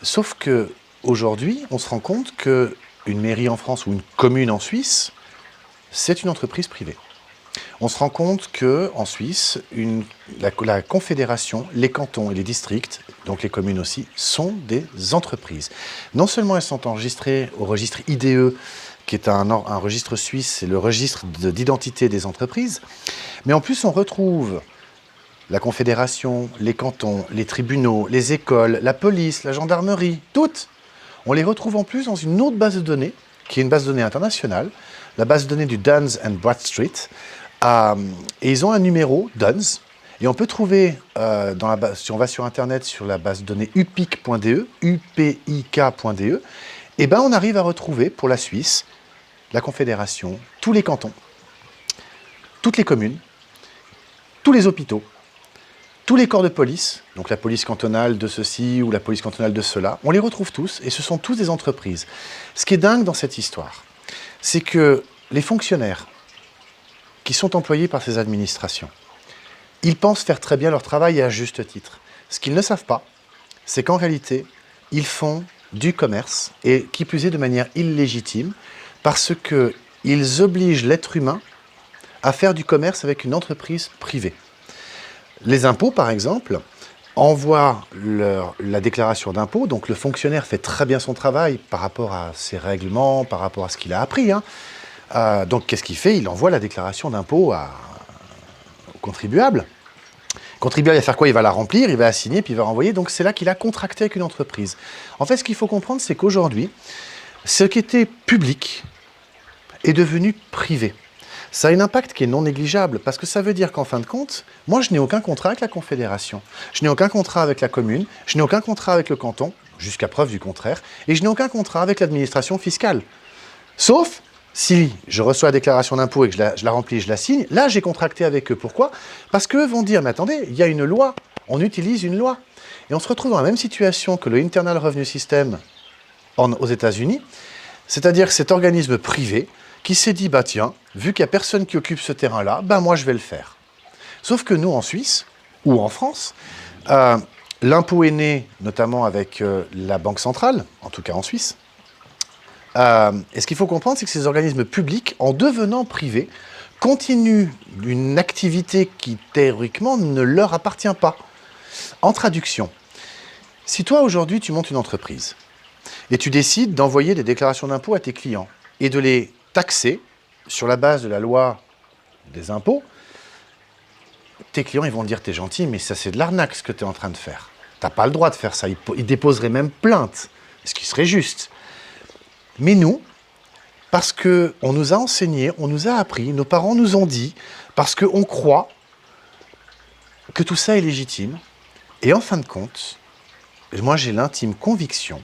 Sauf qu'aujourd'hui, on se rend compte qu'une mairie en France ou une commune en Suisse, c'est une entreprise privée. On se rend compte qu'en Suisse, la Confédération, les cantons et les districts, donc les communes aussi, sont des entreprises. Non seulement elles sont enregistrées au registre IDE, qui est un registre suisse, c'est le registre d'identité des entreprises, mais en plus on retrouve la Confédération, les cantons, les tribunaux, les écoles, la police, la gendarmerie, toutes. On les retrouve en plus dans une autre base de données, qui est une base de données internationale, la base de données du Duns and Bradstreet. Et ils ont un numéro, Duns, et on peut trouver, si on va sur Internet, sur la base de données upic.de, upik.de, et ben on arrive à retrouver, pour la Suisse, la Confédération, tous les cantons, toutes les communes, tous les hôpitaux, tous les corps de police, donc la police cantonale de ceci ou la police cantonale de cela, on les retrouve tous, et ce sont tous des entreprises. Ce qui est dingue dans cette histoire, c'est que les fonctionnaires qui sont employés par ces administrations, ils pensent faire très bien leur travail et à juste titre. Ce qu'ils ne savent pas, c'est qu'en réalité, ils font du commerce, et qui plus est de manière illégitime, parce qu'ils obligent l'être humain à faire du commerce avec une entreprise privée. Les impôts, par exemple, envoient la déclaration d'impôt, donc le fonctionnaire fait très bien son travail par rapport à ses règlements, par rapport à ce qu'il a appris. Donc qu'est-ce qu'il fait ? Il envoie la déclaration d'impôt au contribuable. Le contribuable va faire quoi ? Il va la remplir, il va la signer, puis il va renvoyer. Donc c'est là qu'il a contracté avec une entreprise. En fait, ce qu'il faut comprendre, c'est qu'aujourd'hui, ce qui était public est devenu privé. Ça a un impact qui est non négligeable, parce que ça veut dire qu'en fin de compte, moi je n'ai aucun contrat avec la Confédération, je n'ai aucun contrat avec la commune, je n'ai aucun contrat avec le canton, jusqu'à preuve du contraire, et je n'ai aucun contrat avec l'administration fiscale. Sauf si je reçois la déclaration d'impôt et que je la remplis, je la signe, là j'ai contracté avec eux. Pourquoi ? Parce qu'eux vont dire, mais attendez, il y a une loi, on utilise une loi. Et on se retrouve dans la même situation que le Internal Revenue System aux États-Unis, c'est-à-dire cet organisme privé qui s'est dit, bah tiens, vu qu'il n'y a personne qui occupe ce terrain-là, bah moi je vais le faire. Sauf que nous, en Suisse, ou en France, l'impôt est né notamment avec la Banque centrale, en tout cas en Suisse. Et ce qu'il faut comprendre, c'est que ces organismes publics, en devenant privés, continuent une activité qui, théoriquement, ne leur appartient pas. En traduction, si toi, aujourd'hui, tu montes une entreprise, et tu décides d'envoyer des déclarations d'impôt à tes clients, et de les taxer sur la base de la loi des impôts, tes clients ils vont te dire « t'es gentil, mais ça c'est de l'arnaque ce que tu es en train de faire. T'as pas le droit de faire ça. » Ils déposeraient même plainte, ce qui serait juste. Mais nous, parce qu'on nous a enseigné, on nous a appris, nos parents nous ont dit, parce qu'on croit que tout ça est légitime, et en fin de compte, moi j'ai l'intime conviction,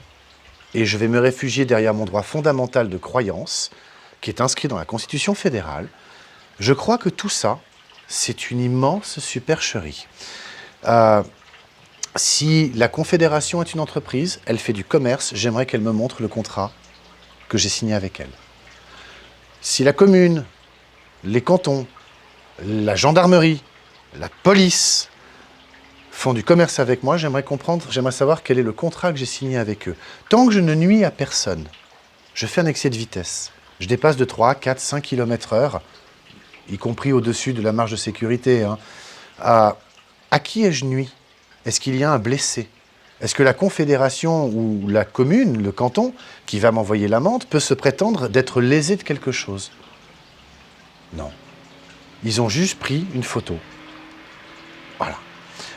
et je vais me réfugier derrière mon droit fondamental de croyance, qui est inscrit dans la Constitution fédérale, Je crois que tout ça, c'est une immense supercherie. Si la Confédération est une entreprise, elle fait du commerce, j'aimerais qu'elle me montre le contrat que j'ai signé avec elle. Si la commune, les cantons, la gendarmerie, la police font du commerce avec moi, j'aimerais savoir quel est le contrat que j'ai signé avec eux. Tant que je ne nuis à personne, je fais un excès de vitesse. Je dépasse de 3, 4, 5 km/h, y compris au-dessus de la marge de sécurité. Hein. À qui ai-je nuit? Est-ce qu'il y a un blessé? Est-ce que la Confédération ou la commune, le canton, qui va m'envoyer l'amende, peut se prétendre d'être lésé de quelque chose? Non. Ils ont juste pris une photo. Voilà.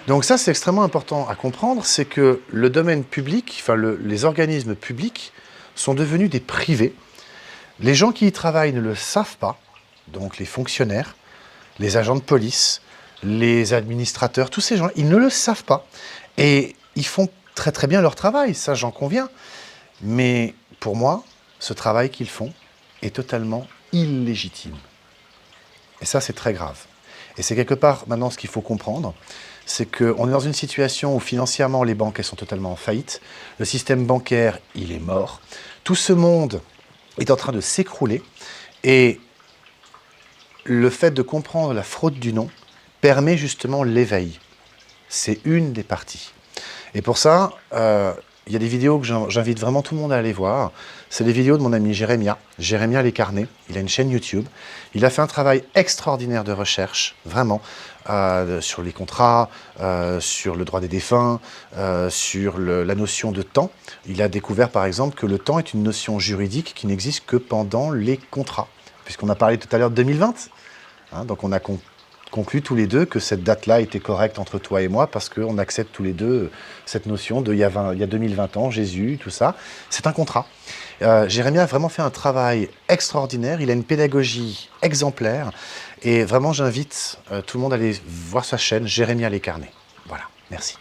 Donc ça, c'est extrêmement important à comprendre, c'est que le domaine public, enfin les organismes publics, sont devenus des privés. Les gens qui y travaillent ne le savent pas, donc les fonctionnaires, les agents de police, les administrateurs, tous ces gens, ils ne le savent pas. Et ils font très très bien leur travail, ça j'en conviens. Mais pour moi, ce travail qu'ils font est totalement illégitime. Et ça, c'est très grave. Et c'est quelque part, maintenant, ce qu'il faut comprendre, c'est qu'on est dans une situation où financièrement, les banques, elles sont totalement en faillite. Le système bancaire, il est mort. Tout ce monde est en train de s'écrouler. Et le fait de comprendre la fraude du nom permet justement l'éveil. C'est une des parties. Et pour ça, il y a des vidéos que j'invite vraiment tout le monde à aller voir. C'est les vidéos de mon ami Jérémia Lécarné. Il a une chaîne YouTube. Il a fait un travail extraordinaire de recherche, vraiment, sur les contrats, sur le droit des défunts, sur la notion de temps. Il a découvert, par exemple, que le temps est une notion juridique qui n'existe que pendant les contrats. Puisqu'on a parlé tout à l'heure de 2020. Hein, donc on a conclu tous les deux que cette date-là était correcte entre toi et moi parce qu'on accepte tous les deux cette notion de il y a 2020 ans, Jésus, tout ça. C'est un contrat. Jérémia a vraiment fait un travail extraordinaire. Il a une pédagogie exemplaire. Et vraiment, j'invite tout le monde à aller voir sa chaîne, Jérémia Lécarné. Voilà, merci.